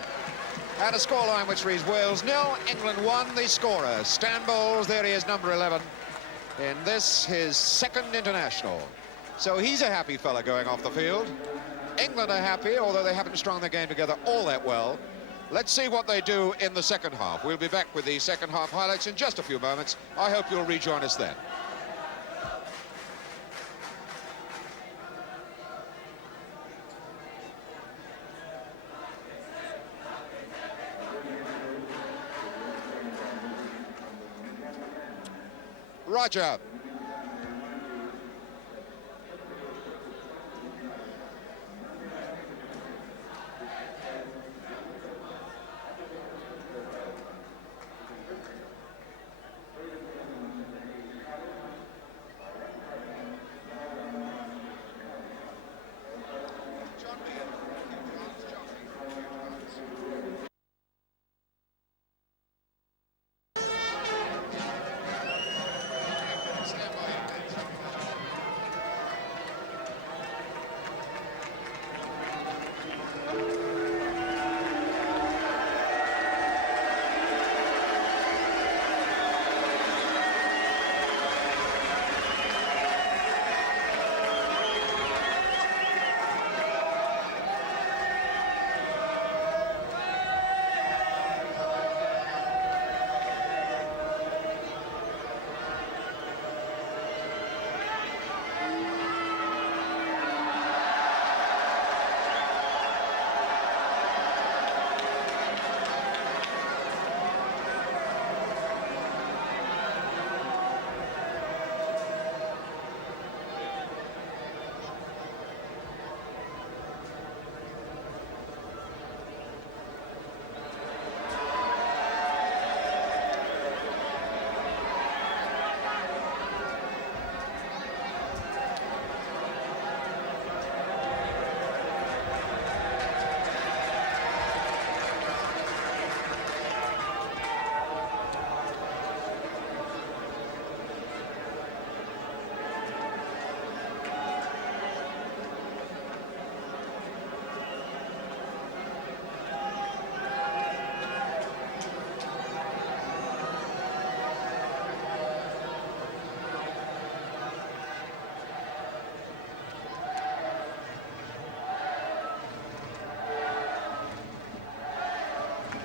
And a scoreline which reads Wales 0, England 1. The scorer, Stan Bowles, there he is, number 11. In this, his second international. So he's a happy fella going off the field. England are happy, although they haven't strung their game together all that well. Let's see what they do in the second half. We'll be back with the second half highlights in just a few moments. I hope you'll rejoin us then. Roger.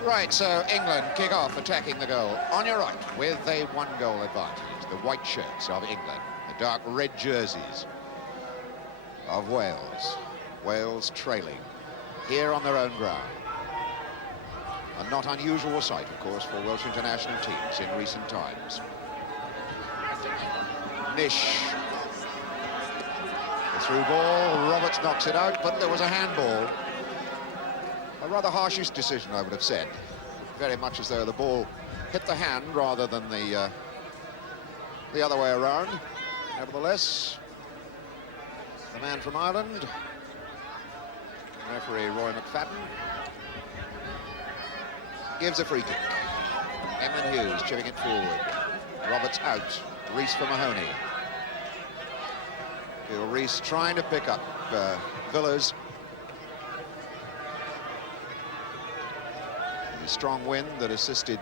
Right, so England kick off attacking the goal. On your right, with a one-goal advantage, the white shirts of England, the dark red jerseys of Wales. Wales trailing here on their own ground. A not unusual sight, of course, for Welsh international teams in recent times. Nish. The through ball, Roberts knocks it out, but there was a handball. A rather harsh decision, I would have said. Very much as though the ball hit the hand rather than the other way around. Nevertheless, the man from Ireland, referee Roy McFarland, gives a free kick. Hughes chipping it forward. Roberts out. Rees for Mahoney. Bill Rees trying to pick up Villas. The strong wind that assisted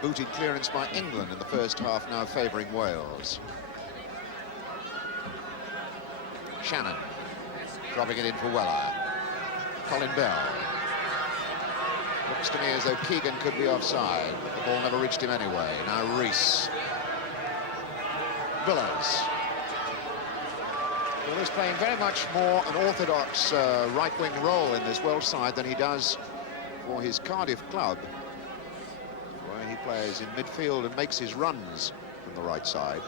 booted clearance by England in the first half, now favouring Wales. Channon dropping it in for Weller. Colin Bell. Looks to me as though Keegan could be offside, but the ball never reached him anyway. Now Rees. Villas. Villas playing very much more an orthodox right-wing role in this Welsh side than he does for his Cardiff club, where he plays in midfield and makes his runs from the right side.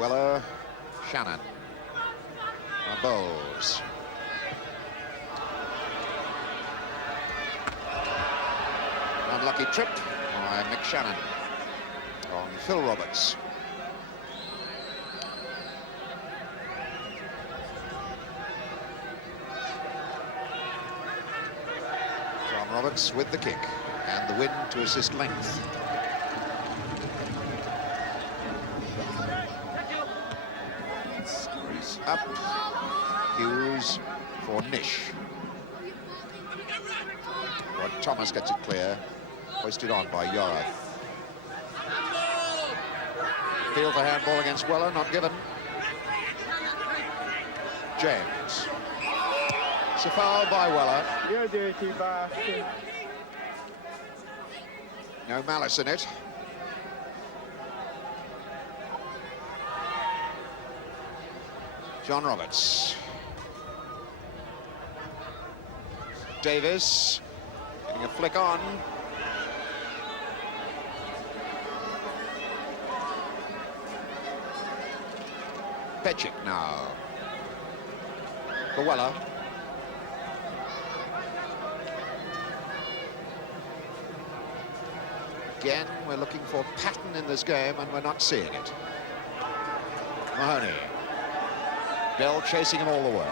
Weller, Channon. Now Bowles. Unlucky trip by McShannon on Phil Roberts. John Roberts with the kick and the win to assist length. He's up. Hughes for Nish. Rod Thomas gets it clear. Hoisted on by Yorath. Field for handball against Weller, not given. James. It's a foul by Weller. You're dirty bastard. No malice in it. John Roberts. Davis getting a flick on. Pejic now. For Weller. Again, we're looking for pattern in this game, and we're not seeing it. Mahoney. Bell chasing him all the way.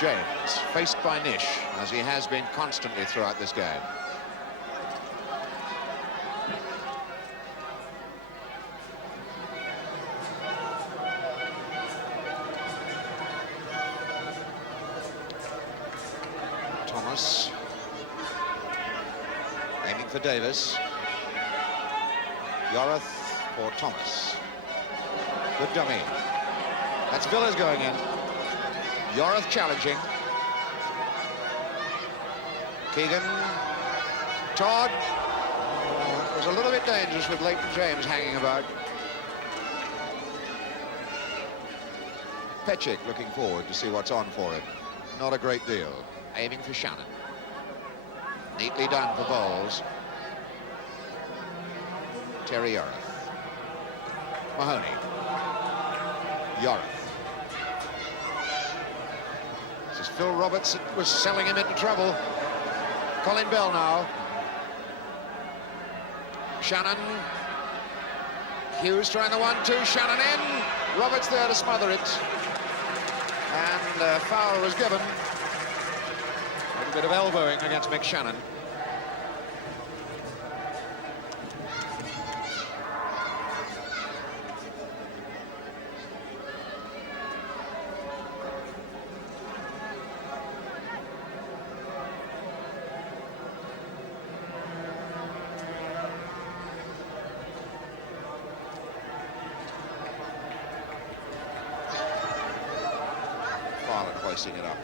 James, faced by Nish, as he has been constantly throughout this game. Thomas. Aiming for Davis. Yorath for Thomas. Good dummy. That's Villas going in. Yorath challenging. Keegan. Todd. It was a little bit dangerous with Leighton James hanging about. Pejic looking forward to see what's on for him. Not a great deal. Aiming for Channon. Neatly done for Bowles. Terry Yorath. Mahoney. Yorath. This is Phil Roberts. It was selling him into trouble. Colin Bell now. Channon. Hughes trying the 1-2. Channon in. Roberts there to smother it. And foul was given. A little bit of elbowing against McShannon. Hoisting it up.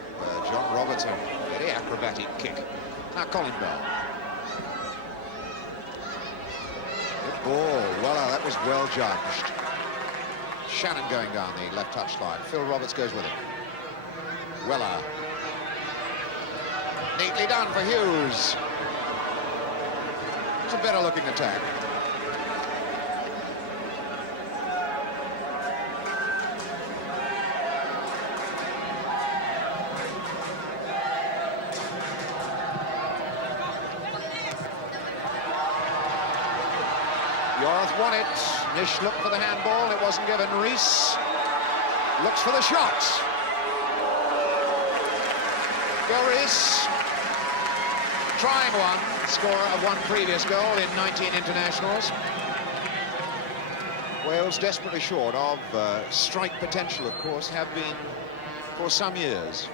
John Robertson Very acrobatic kick. Now Colin Bell. Good ball. Well, that was well judged. Channon going down the left touchline. Phil Roberts goes with him. Weller. Neatly done for Hughes. It's a better looking attack. Yarth won it. Nish looked for the handball. It wasn't given. Reese looks for the shot. Go Reese. Trying one. Scorer of one previous goal in 19 internationals. Wales desperately short of strike potential, of course, have been for some years.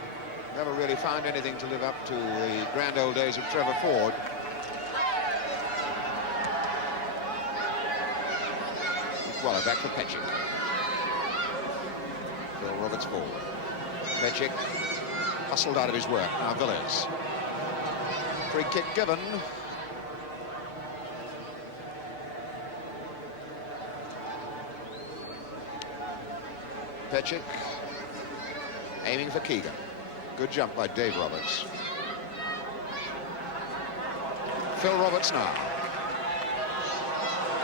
Never really found anything to live up to the grand old days of Trevor Ford. Well, back for Pejic. Phil Roberts forward. Pejic hustled out of his work. Now Villiers. Free kick given. Pejic aiming for Keegan. Good jump by Dave Roberts. Phil Roberts now.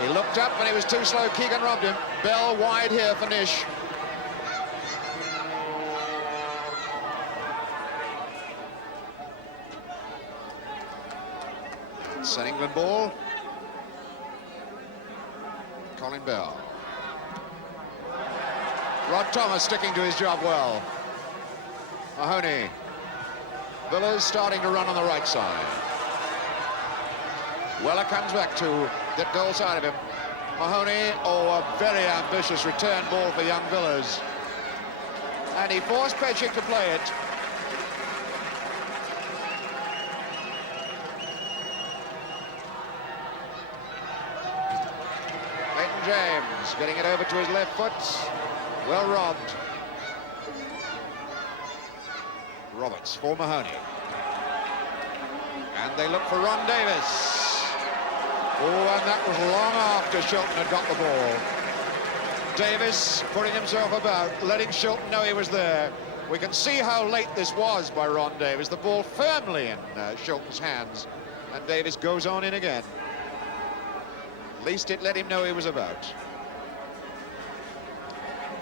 He looked up and he was too slow. Keegan robbed him. Bell wide here for Nish. It's an England ball. Colin Bell. Rod Thomas sticking to his job well. Mahoney. Villiers starting to run on the right side. Weller comes back to the goal side of him. Mahoney, a very ambitious return ball for young Villiers. And he forced Pejic to play it. Leighton James getting it over to his left foot. Well robbed. Roberts for Mahoney. And they look for Ron Davis. Oh, and that was long after Shilton had got the ball. Davis putting himself about, letting Shilton know he was there. We can see how late this was by Ron Davis. The ball firmly in Shilton's hands. And Davis goes on in again. At least it let him know he was about.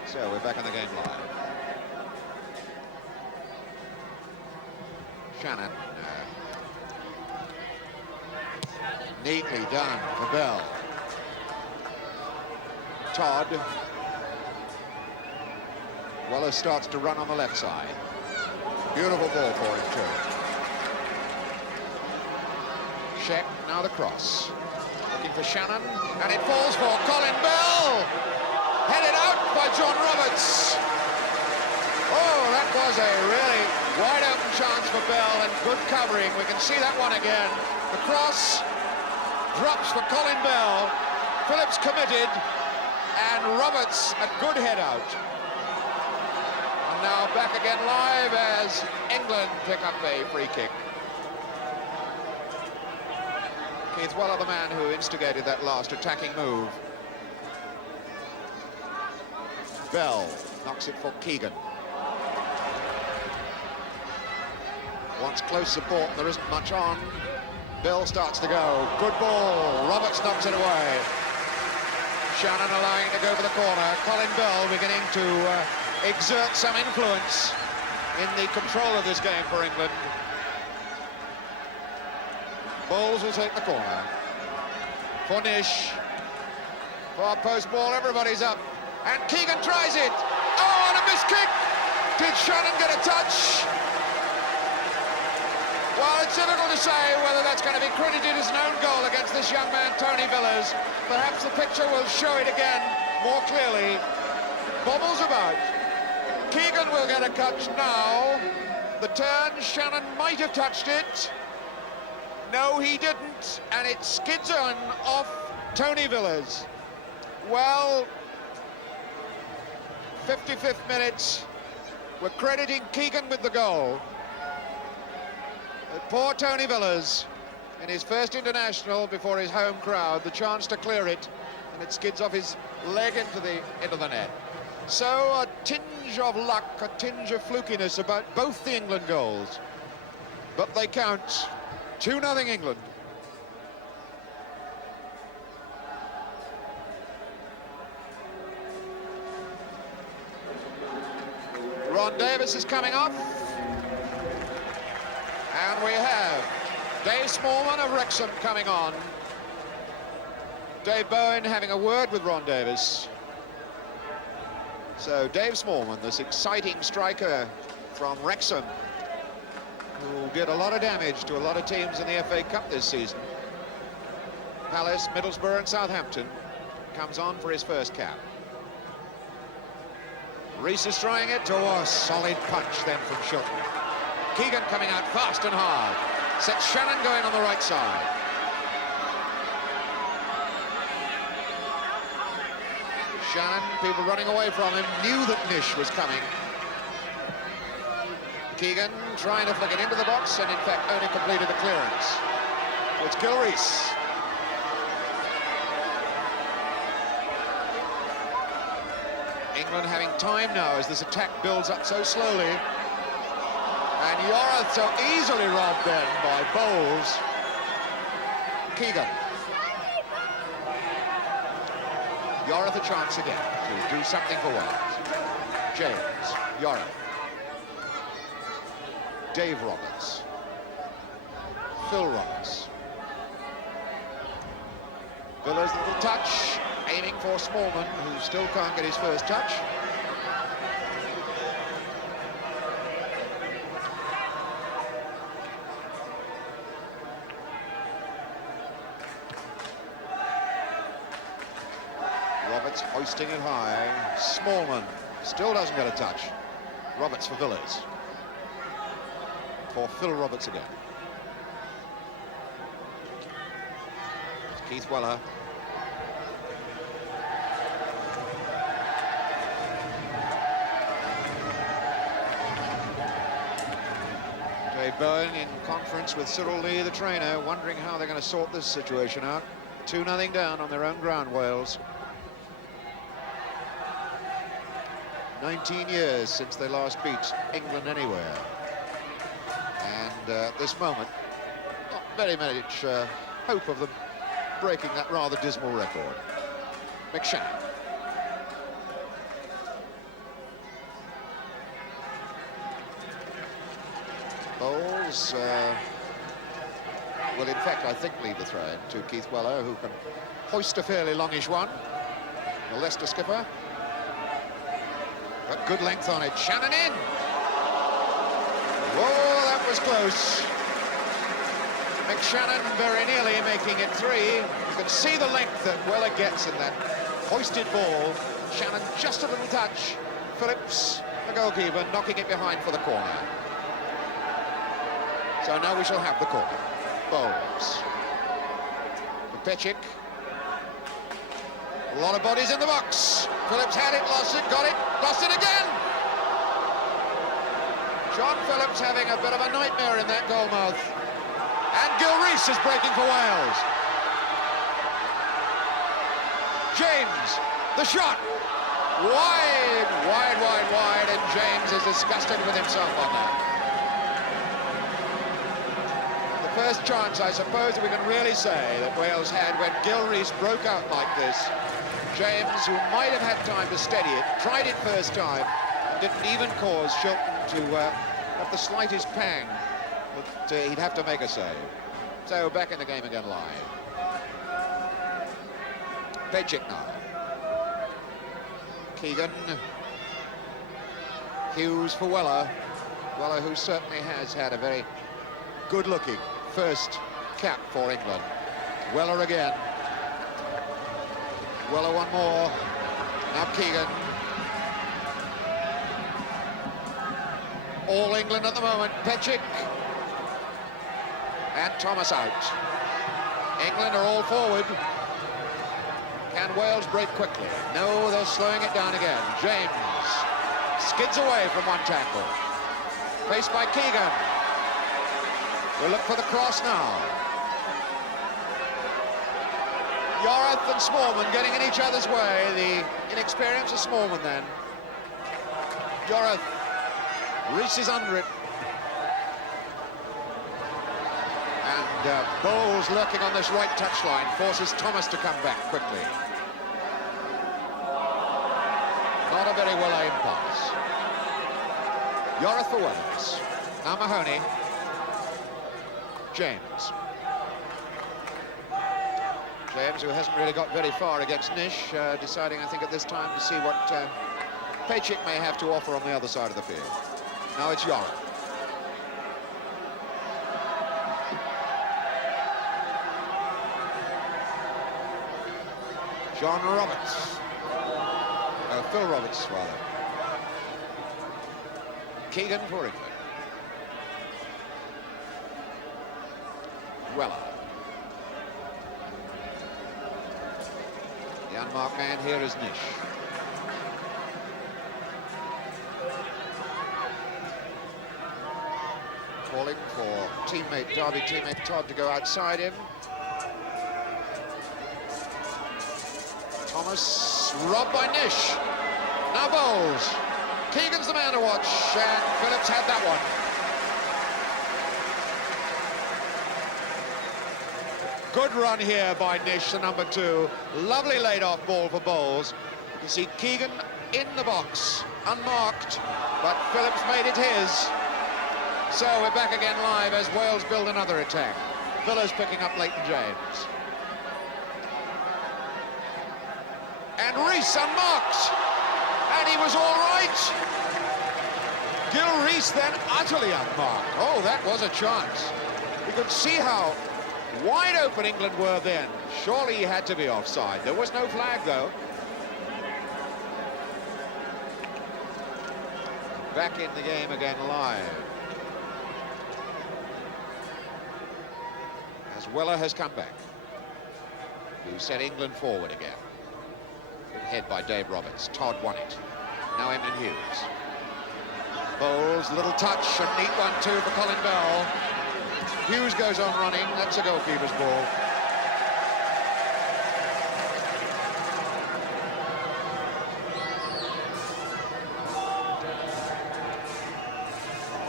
So we're back on the game live. Channon. Neatly done for Bell. Todd. Weller starts to run on the left side. Beautiful ball for him too. Sheck, now the cross. Looking for Channon, and it falls for Colin Bell. Headed out by John Roberts. Oh, that was a really wide open chance for Bell, and good covering. We can see that one again. The cross drops for Colin Bell. Phillips committed, and Roberts a good head out. And now back again live as England pick up a free kick. Keith Weller, the man who instigated that last attacking move. Bell knocks it for Keegan. Wants close support, there isn't much on. Bell starts to go. Good ball. Roberts knocks it away. Channon allowing it to go for the corner. Colin Bell beginning to exert some influence in the control of this game for England. Bowles will take the corner. For Nish. For post ball, everybody's up. And Keegan tries it. Oh, and a missed kick. Did Channon get a touch? Well, it's difficult to say whether that's going to be credited as an own goal against this young man, Tony Villiers. Perhaps the picture will show it again more clearly. Bobbles about. Keegan will get a touch now. The turn, Channon might have touched it. No, he didn't, and it skids on off Tony Villiers. Well, 55th minute, we're crediting Keegan with the goal. But poor Tony Villas, in his first international before his home crowd, the chance to clear it, and it skids off his leg into the net. So a tinge of luck, a tinge of flukiness about both the England goals. But they count. 2-0 England. Ron Davis is coming off. And we have Dave Smallman of Wrexham coming on. Dave Bowen having a word with Ron Davis. So Dave Smallman, this exciting striker from Wrexham, who did a lot of damage to a lot of teams in the FA Cup this season. Palace, Middlesbrough and Southampton, comes on for his first cap. Rees is trying it. Oh, a solid punch then from Shilton. Keegan coming out fast and hard. Sets Channon going on the right side. Channon, people running away from him, knew that Nish was coming. Keegan trying to flick it into the box and in fact only completed the clearance. It's Gil Rees. England having time now as this attack builds up so slowly. And Yorath so easily robbed then by Bowles. Keegan. Yorath a chance again to do something for Wales. James, Yorath. Dave Roberts. Phil Roberts. Villa's little touch, aiming for Smallman, who still can't get his first touch. Roberts hoisting it high. Smallman still doesn't get a touch. Roberts for Villas. For Phil Roberts again. It's Keith Weller. Dave Bowen in conference with Cyril Lee, the trainer, wondering how they're going to sort this situation out. 2-0 down on their own ground, Wales. 19 years since they last beat England anywhere. And at this moment, not very much hope of them breaking that rather dismal record. McShannon. Bowles will in fact, I think, leave the throw in to Keith Weller, who can hoist a fairly longish one. The Leicester skipper. Got good length on it. Channon in. Whoa, that was close. McShannon very nearly making it 3. You can see the length that Weller gets in that hoisted ball. Channon just a little touch. Phillips, the goalkeeper, knocking it behind for the corner. So now we shall have the corner. Bowles. For Pejic. A lot of bodies in the box. Phillips had it, lost it, got it, lost it again. John Phillips having a bit of a nightmare in that goalmouth. And Gil Rees is breaking for Wales. James, the shot. Wide, wide, wide, wide, and James is disgusted with himself on that. The first chance, I suppose, we can really say that Wales had when Gil Rees broke out like this. James, who might have had time to steady it, tried it first time, and didn't even cause Shilton to have the slightest pang that he'd have to make a save. So back in the game again live. Pejic now. Keegan. Hughes for Weller. Weller, who certainly has had a very good-looking first cap for England. Weller again. Weller one more. Now Keegan. All England at the moment. Pejic. And Thomas out. England are all forward. Can Wales break quickly? No, they're slowing it down again. James skids away from one tackle. Faced by Keegan. We'll look for the cross now. Yorath and Smallman getting in each other's way. The inexperience of Smallman then. Yorath. Reese is under it. And Bowles lurking on this right touchline forces Thomas to come back quickly. Not a very well-aimed pass. Yorath for Wales. Now Mahoney. James. James, who hasn't really got very far against Nish, deciding, I think, at this time to see what Pejic may have to offer on the other side of the field. Now it's Yorath. John Roberts. Phil Roberts, rather. Keegan for England. Weller. The unmarked man here is Nish. Calling for Derby teammate Todd to go outside him. Thomas robbed by Nish. Now Bowles. Keegan's the man to watch, and Phillips had that one. Good run here by Nish, the number 2. Lovely laid-off ball for Bowles. You can see Keegan in the box, unmarked, but Phillips made it his. So we're back again live as Wales build another attack. Villas picking up Leighton James. And Reese unmarked. And he was all right. Gil Reese then utterly unmarked. Oh, that was a chance. You could see how wide open England were then. Surely he had to be offside. There was no flag, though. Back in the game again live. As Weller has come back. Who set England forward again. Good head by Dave Roberts. Todd won it. Now Emlyn Hughes. Bowles, little touch, a neat one too for Colin Bell. Hughes goes on running. That's a goalkeeper's ball.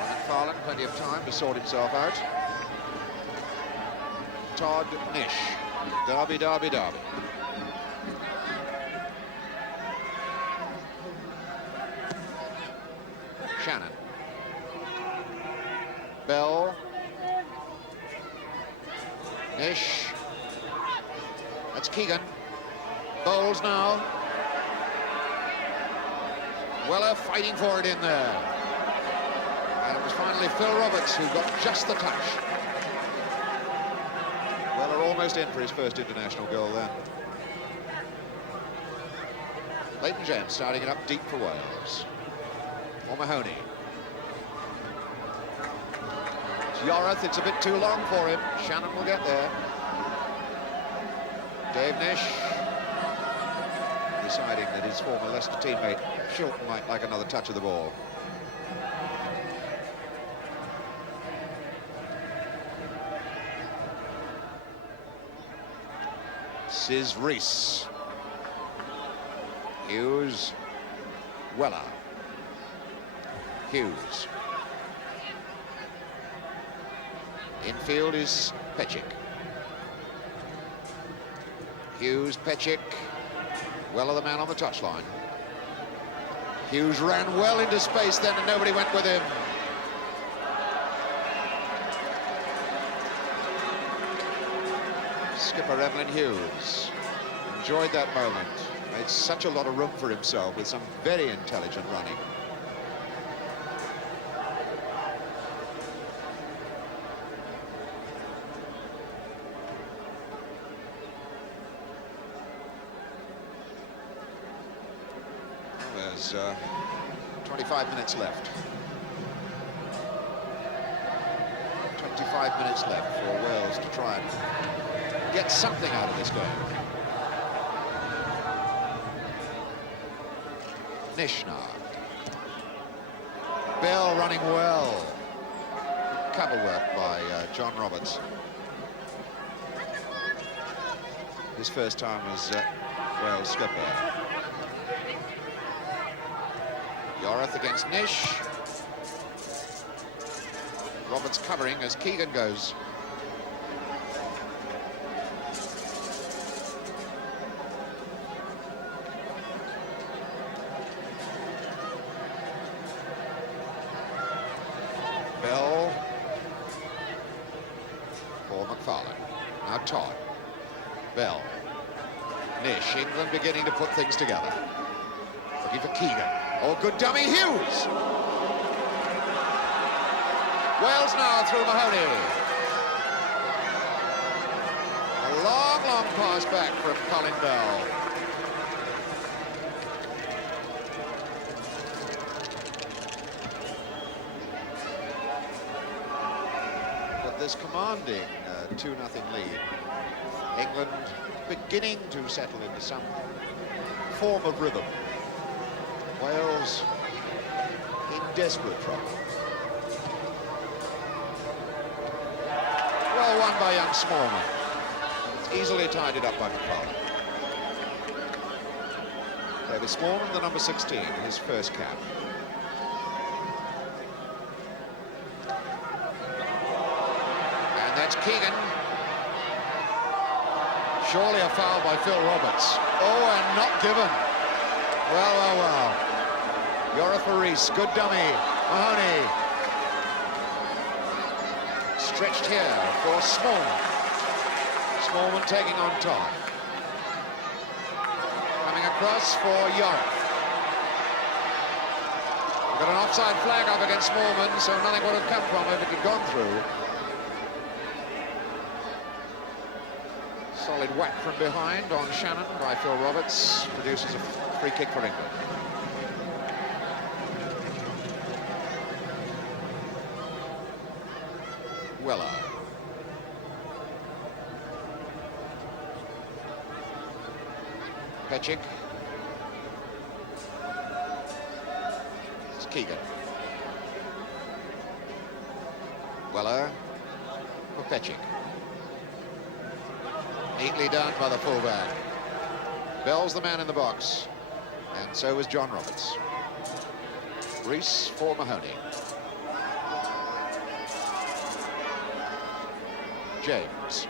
McFarland, plenty of time to sort himself out. Todd, Nish. Derby, Derby, Derby. Channon. Bell. Nish. That's Keegan. Bowles now. Weller fighting for it in there. And it was finally Phil Roberts who got just the touch. Weller almost in for his first international goal then. Leighton James starting it up deep for Wales. Or Mahoney. Yorath, it's a bit too long for him. Channon will get there. Dave Nish deciding that his former Leicester teammate Shilton might like another touch of the ball. This is Reese. Hughes. Weller. Hughes. Infield is Pejic. Hughes, Pejic. Weller the man on the touchline. Hughes ran well into space then and nobody went with him. Skipper Emlyn Hughes enjoyed that moment. Made such a lot of room for himself with some very intelligent running. There's 25 minutes left. 25 minutes left for Wales to try and get something out of this game. Nish now. Bell running well. cover work by John Roberts. His first time as Wales skipper. Yoreth against Nish. Roberts covering as Keegan goes. Bell for McFarland. Now Todd. Bell. Nish. England beginning to put things together. Looking for Keegan. Oh, good dummy, Hughes! Wales now through Mahoney. A long, long pass back from Colin Bell. But this commanding 2-0 lead. England beginning to settle into some form of rhythm. Wales in desperate trouble. Well won by young Smallman. It's easily tidied up by McFarland. There was Smallman, the number 16, his first cap. And that's Keegan. Surely a foul by Phil Roberts. Oh, and not given. Well, well, well. Yoreth for Rees, good dummy. Mahoney. Stretched here for Smallman. Smallman taking on Todd. Coming across for Yoreth. We've got an offside flag up against Smallman, so nothing would have come from it if it had gone through. Solid whack from behind on Channon by Phil Roberts. Produces a free kick for England. Weller. Pejic. It's Keegan. Weller for Pejic. Neatly done by the fullback. Bell's the man in the box, and so is John Roberts. Rees for Mahoney. James.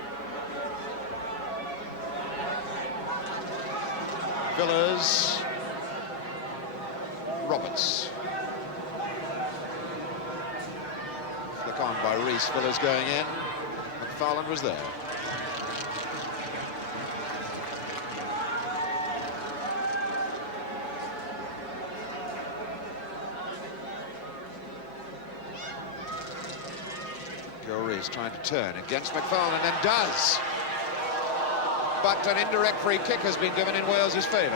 Villas. Roberts. Flick on by Rees. Villas going in. McFarland was there. Is trying to turn against McFarland and does, but an indirect free kick has been given in Wales's favour.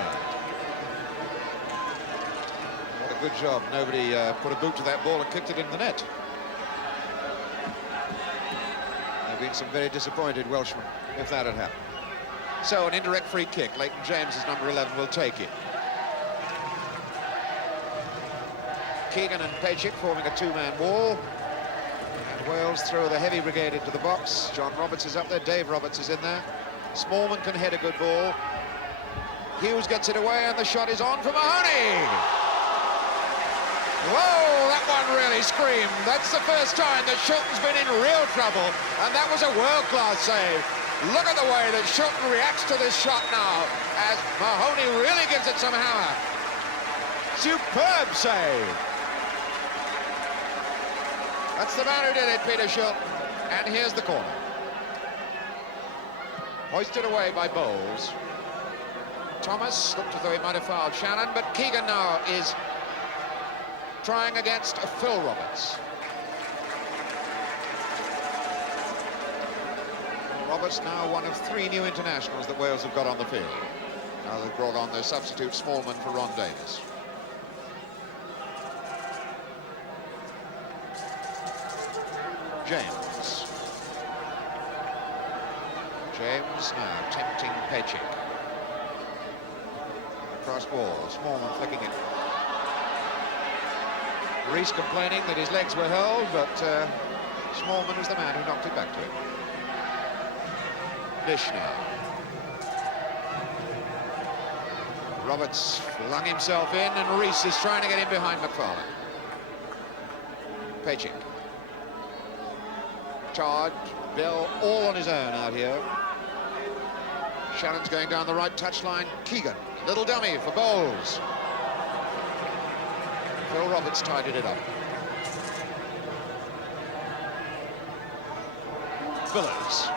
What a good job. Nobody put a boot to that ball and kicked it in the net. There have been some very disappointed Welshmen if that had happened. So an indirect free kick. Leighton James, as number 11, will take it. Keegan and Pejic forming a two-man wall. Wales throw the heavy brigade into the box. John Roberts is up there. Dave Roberts is in there. Smallman can head a good ball. Hughes gets it away, and the shot is on for Mahoney. Whoa, that one really screamed. That's the first time that Shilton's been in real trouble, and that was a world-class save. Look at the way that Shilton reacts to this shot now, as Mahoney really gives it some hammer. Superb save. That's the man who did it, Peter Shilton. And here's the corner. Hoisted away by Bowles. Thomas looked as though he might have fouled Channon, but Keegan now is trying against Phil Roberts. Roberts now one of 3 new internationals that Wales have got on the field. Now they've brought on their substitute Smallman for Ron Davis. James. James now tempting Pejic. Across ball, Smallman flicking it. Rees complaining that his legs were held, but Smallman is the man who knocked it back to him. Nish now. Roberts flung himself in, and Rees is trying to get in behind McFarland. Pejic. Todd, Bell, all on his own out here. Shannon's going down the right touchline. Keegan, little dummy for Bowles. Phil Roberts tidied it up. Villas.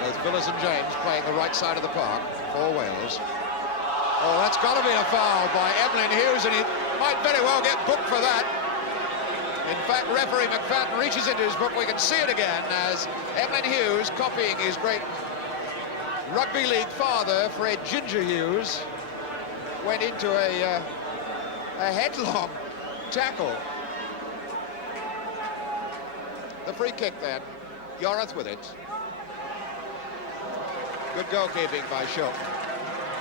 Both Villas and James playing the right side of the park for Wales. Oh, that's got to be a foul by Emlyn Hughes, and he might very well get booked for that. In fact, referee McFarland reaches into his book. We can see it again as Emlyn Hughes, copying his great rugby league father, Fred Ginger Hughes, went into a headlong tackle. The free kick then. Yoreth with it. Good goalkeeping by Shilton.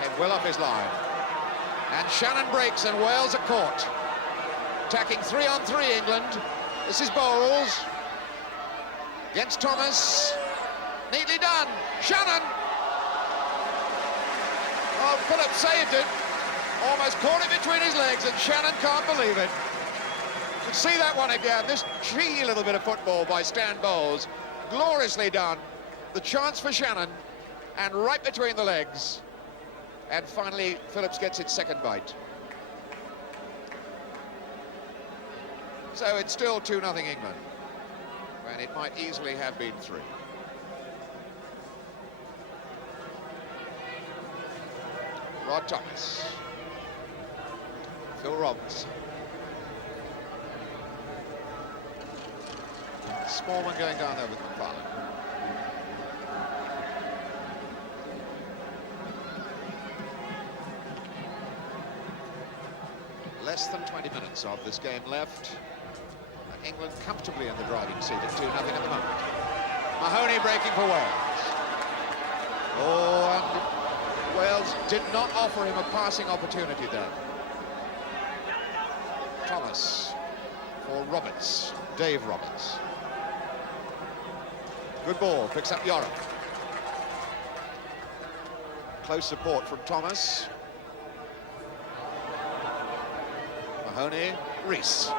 And well off his line. And Channon breaks and Wales are caught. Attacking 3-on-3 England. This is Bowles. Against Thomas. Neatly done. Channon. Oh, Phillips saved it. Almost caught it between his legs, and Channon can't believe it. You can see that one again. This cheeky little bit of football by Stan Bowles. Gloriously done. The chance for Channon, and right between the legs. And finally, Phillips gets its second bite. So it's still 2-0 England, when it might easily have been 3. Rod Thomas. Phil Roberts. Smallman going down there with McFarland. Less than 20 minutes of this game left. England comfortably in the driving seat at 2-0 at the moment. Mahoney breaking for Wales. Oh, and Wales did not offer him a passing opportunity there. Thomas for Roberts, Dave Roberts. Good ball, picks up Yoreth. Close support from Thomas. Mahoney, Rees.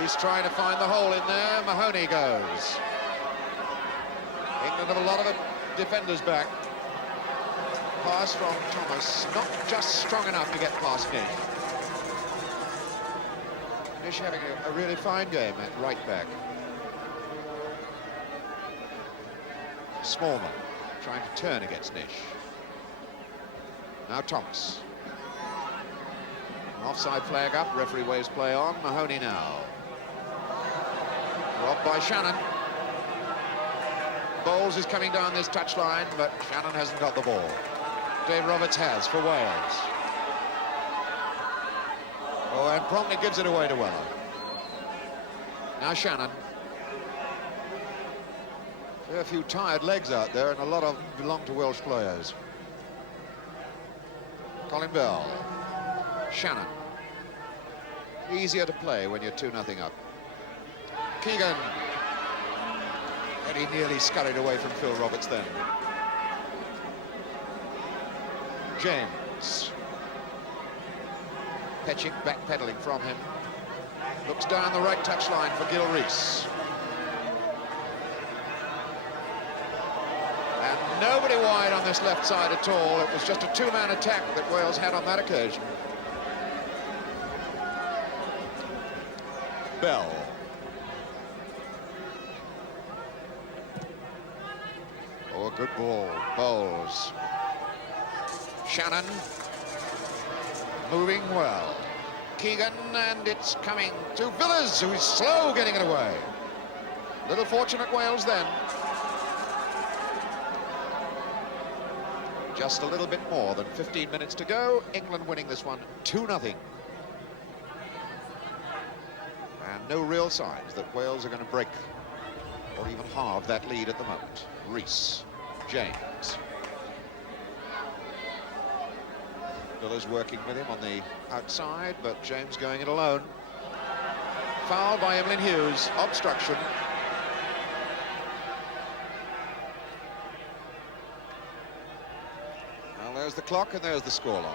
He's trying to find the hole in there. Mahoney goes. England have a lot of defenders back. Pass from Thomas, not just strong enough to get past Nish. Nish having a really fine game at right back. Smallman trying to turn against Nish. Now Thomas. Offside flag up, referee waves play on. Mahoney now. Robbed by Channon. Bowles is coming down this touchline, but Channon hasn't got the ball. Dave Roberts has for Wales. Oh, and promptly gives it away to Weller. Now Channon. There are a few tired legs out there, and a lot of them belong to Welsh players. Colin Bell. Channon. Easier to play when you're 2-0 up. Keegan. And he nearly scurried away from Phil Roberts then. James. Pejic backpedaling from him. Looks down the right touchline for Gil Rees. And nobody wide on this left side at all. It was just a two-man attack that Wales had on that occasion. Bell. Oh, a good ball. Bowles. Channon. Moving well. Keegan, and it's coming to Villas, who is slow getting it away. Little fortunate Wales then. Just a little bit more than 15 minutes to go. England winning this one 2-0. And no real signs that Wales are going to break or even halve that lead at the moment. Rees, James. Villas working with him on the outside, but James going it alone. Foul by Emlyn Hughes, obstruction. Well, there's the clock and there's the scoreline.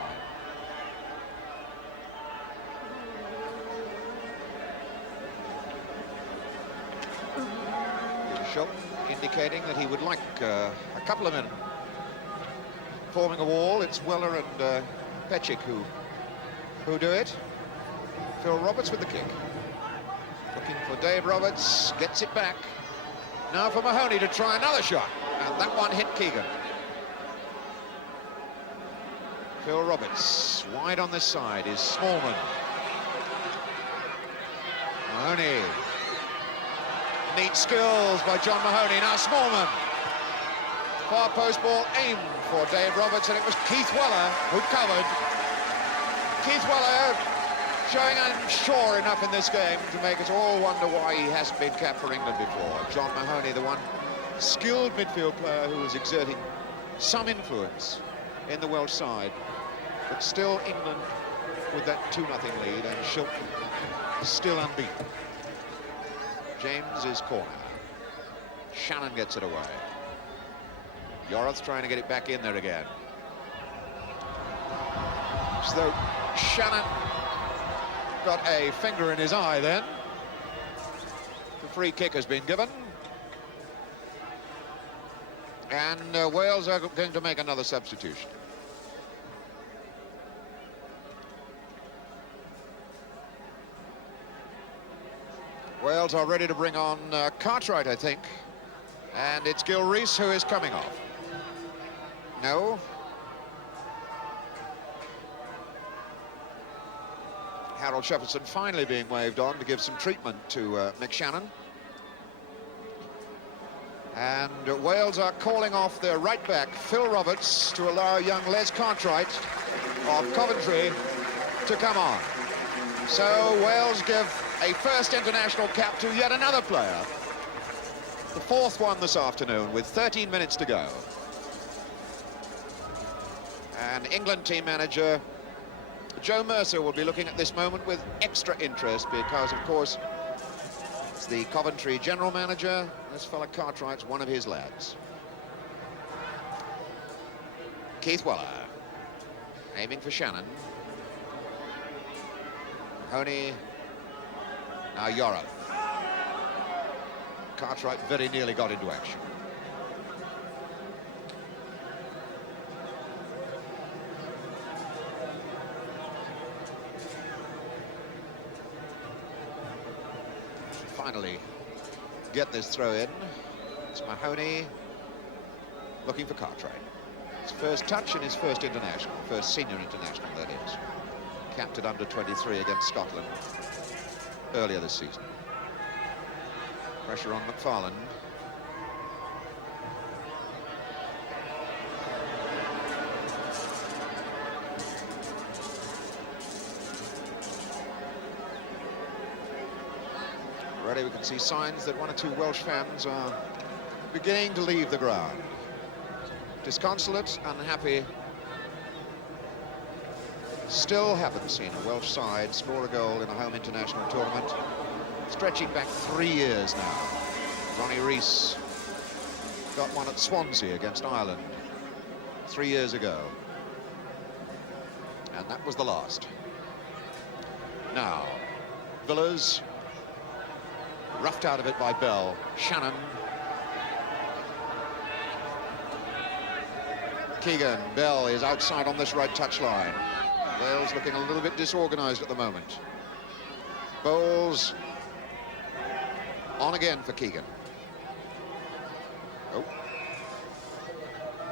Shilton indicating that he would like a couple of men forming a wall. It's Weller and Pejic who do it. Phil Roberts with the kick. Looking for Dave Roberts, gets it back. Now for Mahoney to try another shot, and that one hit Keegan. Phil Roberts, wide on this side is Smallman. Mahoney. Neat skills by John Mahoney. Now Smallman. Far post ball aimed for Dave Roberts, and it was Keith Weller who covered. Keith Weller showing unsure enough in this game to make us all wonder why he hasn't been capped for England before. John Mahoney, the one skilled midfield player who was exerting some influence in the Welsh side, but still England with that 2-0 lead, and Shilton still unbeaten. James's corner. Channon gets it away. Yorath's trying to get it back in there again. So Channon got a finger in his eye then. The free kick has been given. And Wales are going to make another substitution. Wales are ready to bring on Cartwright, I think. And it's Gil Rees who is coming off. No. Harold Shepherdson finally being waved on to give some treatment to McShannon. And Wales are calling off their right back, Phil Roberts, to allow young Les Cartwright of Coventry to come on. So Wales give a first international cap to yet another player. The fourth one this afternoon with 13 minutes to go. And England team manager Joe Mercer will be looking at this moment with extra interest because, of course, it's the Coventry general manager. This fella Cartwright's one of his lads. Keith Weller aiming for Channon. Mahoney. Now Yorath. Cartwright very nearly got into action. Finally get this throw in. It's Mahoney looking for Cartwright. His first touch in his first international, first senior international, that is. Capped at under 23 against Scotland earlier this season. Pressure on McFarland. Already we can see signs that one or two Welsh fans are beginning to leave the ground. Disconsolate, unhappy. Still haven't seen a Welsh side score a goal in a home international tournament, stretching back 3 years now. Ronnie Rees got one at Swansea against Ireland 3 years ago. And that was the last. Now, Villas, roughed out of it by Bell. Channon. Keegan. Bell is outside on this right touchline. Wales looking a little bit disorganized at the moment. Bowles on again for Keegan. Oh.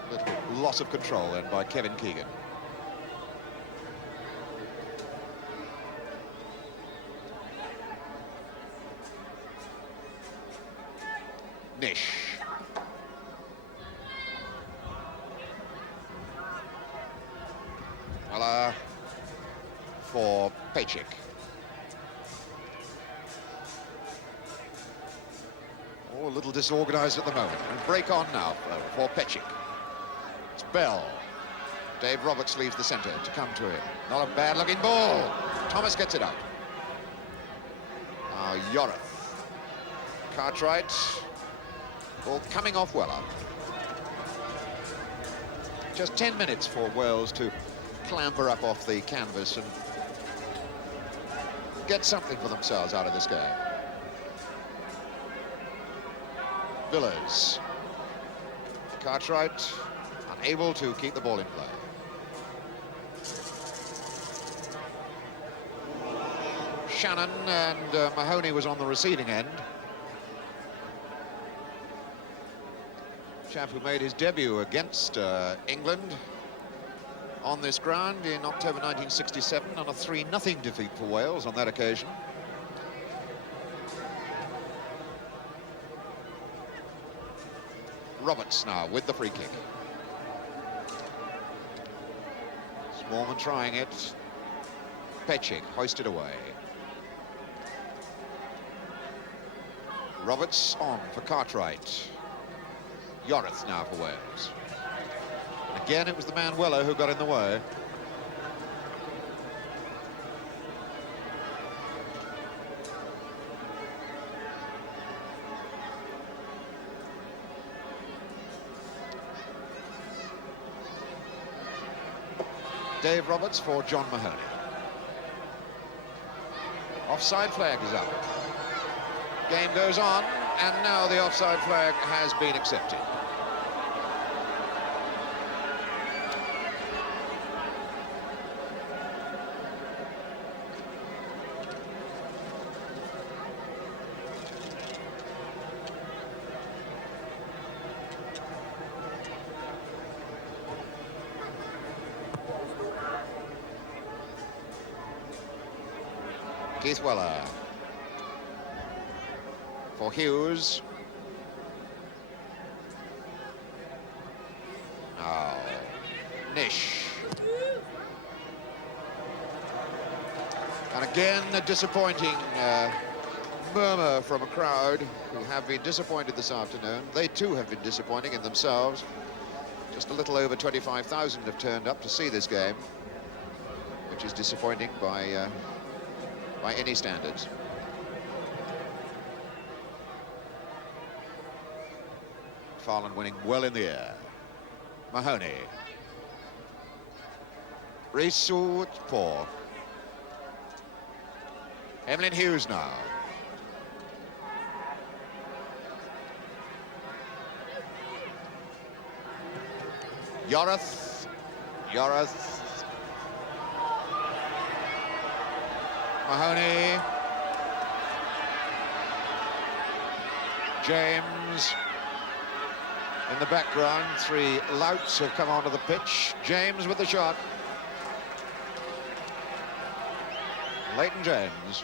Little loss of control then by Kevin Keegan. Nish. Well, for Pejic. Oh, a little disorganized at the moment. And break on now for Pejic. It's Bell. Dave Roberts leaves the centre to come to him. Not a bad-looking ball. Thomas gets it out. Now Yorith. Cartwright. Ball coming off Weller. Just 10 minutes for Wales to clamber up off the canvas and get something for themselves out of this game. Villas. Cartwright unable to keep the ball in play. Channon, and Mahoney was on the receiving end. Chap who made his debut against England on this ground in October 1967 on a 3-0 defeat for Wales on that occasion. Roberts now with the free kick. Smallman trying it. Pejic hoisted away. Roberts on for Cartwright. Yorith now for Wales. Again, it was the man Weller who got in the way. Dave Roberts for John Mahoney. Offside flag is up. Game goes on, and now the offside flag has been accepted. Keith Weller for Hughes. Now, Nish. And again, a disappointing murmur from a crowd who have been disappointed this afternoon. They too have been disappointing in themselves. Just a little over 25,000 have turned up to see this game, which is disappointing by any standards. McFarland winning well in the air. Mahoney. Risu poor. Emlyn Hughes now. Yorith. Mahoney. James. In the background, three louts have come onto the pitch. James with the shot. Leighton James.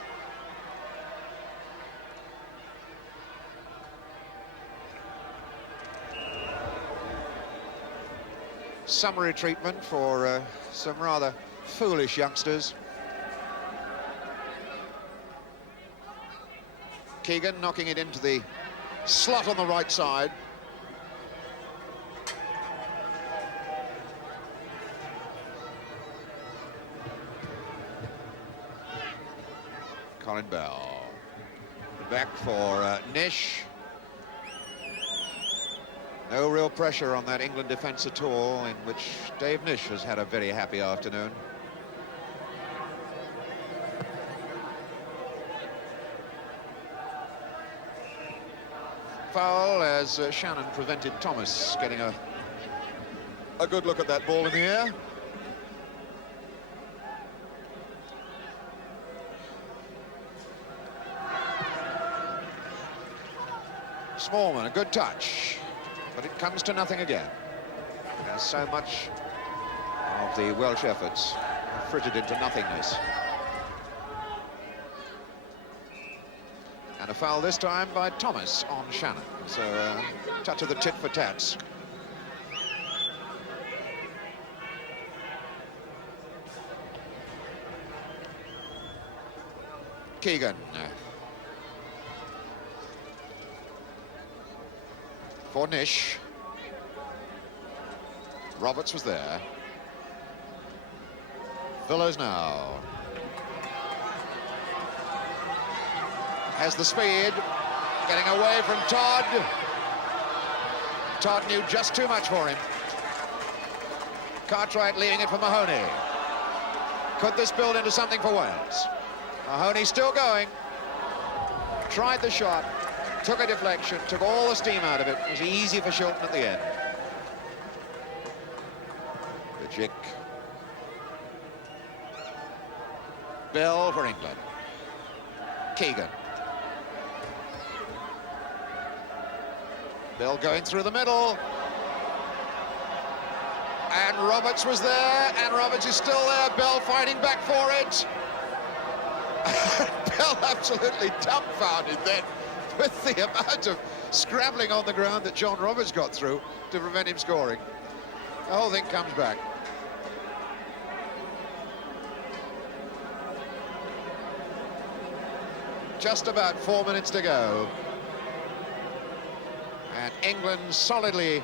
Summary treatment for some rather foolish youngsters. Keegan knocking it into the slot on the right side. Colin Bell. Back for Nish. No real pressure on that England defence at all, in which Dave Nish has had a very happy afternoon. Foul as Channon prevented Thomas getting a good look at that ball in the air. Smallman, a good touch, but it comes to nothing again. As so much of the Welsh efforts are frittered into nothingness. And a foul this time by Thomas on Channon. So touch of the tit for tats. Keegan. For Nish. Roberts was there. Villas now. has the speed, getting away from Todd. Todd knew just too much for him. Cartwright leaving it for Mahoney. Could this build into something for Wales? Mahoney still going. Tried the shot, took a deflection, took all the steam out of it. It was easy for Shilton at the end. Pejic. Bell for England. Keegan. Bell going through the middle. And Roberts was there, and Roberts is still there. Bell fighting back for it. Bell absolutely dumbfounded then with the amount of scrabbling on the ground that John Roberts got through to prevent him scoring. The whole thing comes back. Just about 4 minutes to go. And England solidly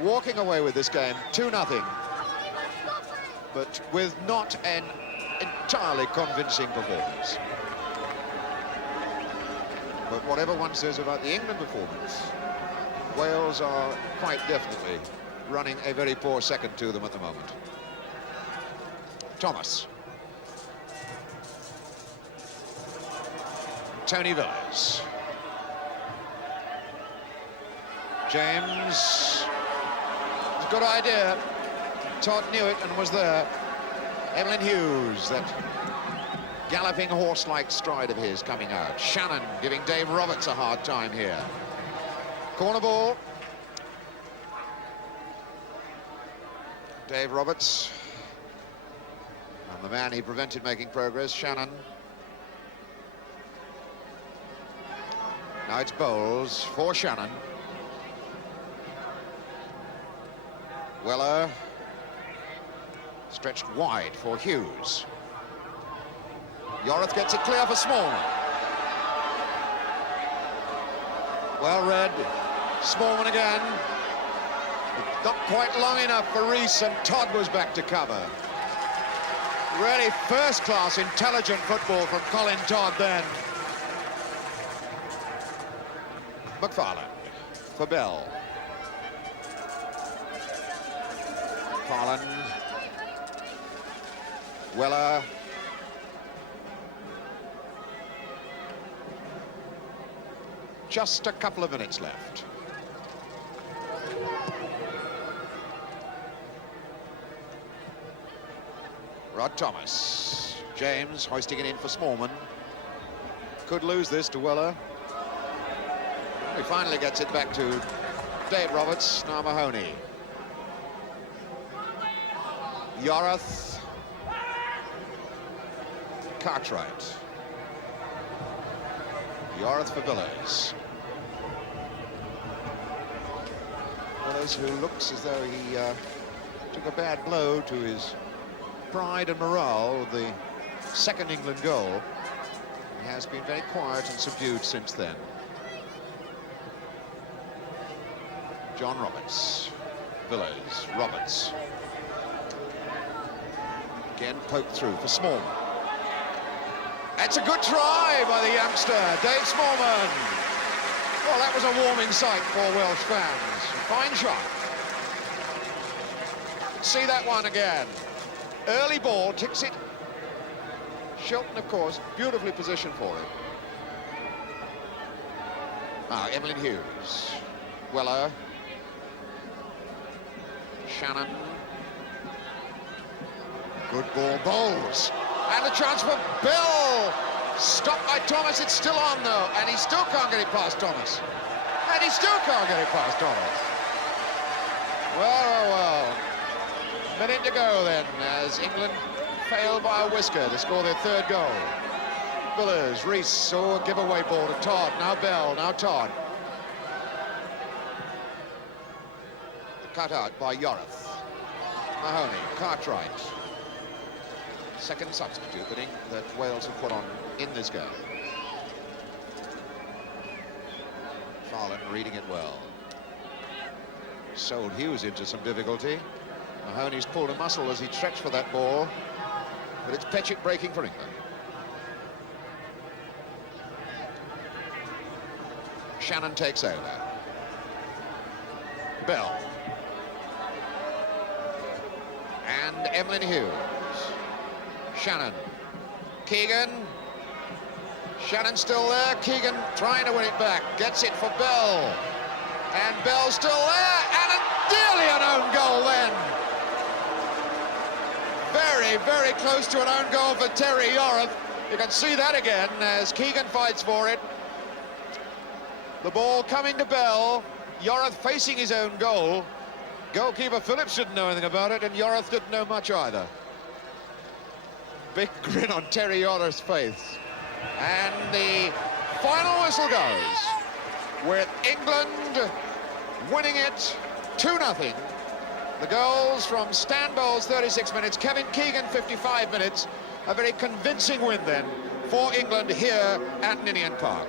walking away with this game, 2-0. But with not an entirely convincing performance. But whatever one says about the England performance, Wales are quite definitely running a very poor second to them at the moment. Thomas. Tony Villiers. James. Good idea. Todd knew it and was there. Emlyn Hughes, that galloping horse-like stride of his coming out. Channon giving Dave Roberts a hard time here. Corner ball. Dave Roberts. And the man he prevented making progress, Channon. Now it's Bowles for Channon. Weller stretched wide for Hughes. Yorith gets it clear for Smallman. Well read. Smallman again. Not quite long enough for Rees, and Todd was back to cover. Really first-class, intelligent football from Colin Todd then. McFarland for Bell. McFarland. Weller. Just a couple of minutes left. Rod Thomas. James hoisting it in for Smallman. Could lose this to Weller. He finally gets it back to Dave Roberts. Now Mahoney. Yorith. Cartwright. Yorith for Villiers. Villiers, who looks as though he took a bad blow to his pride and morale with the second England goal. He has been very quiet and subdued since then. John Roberts. Villiers. Roberts. Again poked through for Smallman. That's a good try by the youngster, Dave Smallman. Well, that was a warming sight for Welsh fans. Fine shot. See that one again. Early ball, ticks it. Shilton, of course, beautifully positioned for it. Now, Emlyn Hughes. Weller. Channon. Good ball, Bowles. And a chance for Bell. Stopped by Thomas, it's still on though. And he still can't get it past Thomas. And he still can't get it past Thomas. Well, well. Minute to go then, as England failed by a whisker to score their third goal. Villiers, Rees, a giveaway ball to Todd. Now Bell, now Todd. Cut out by Yorith. Mahoney, Cartwright. Second substitute that Wales have put on in this game. McFarland reading it well. Sold Hughes into some difficulty. Mahoney's pulled a muscle as he stretched for that ball, but it's Pejic breaking for England. Channon takes over. Bell. And Emlyn Hughes. Channon. Keegan. Channon still there. Keegan trying to win it back. Gets it for Bell. And Bell's still there. And nearly an own goal then. Very, very close to an own goal for Terry Yorath. You can see that again as Keegan fights for it. The ball coming to Bell. Yorath facing his own goal. Goalkeeper Phillips didn't know anything about it, and Yorath didn't know much either. Big grin on Terry Yorath's face. And the final whistle goes with England winning it 2-0. The goals from Stan Bowles, 36 minutes, Kevin Keegan, 55 minutes. A very convincing win then for England here at Ninian Park.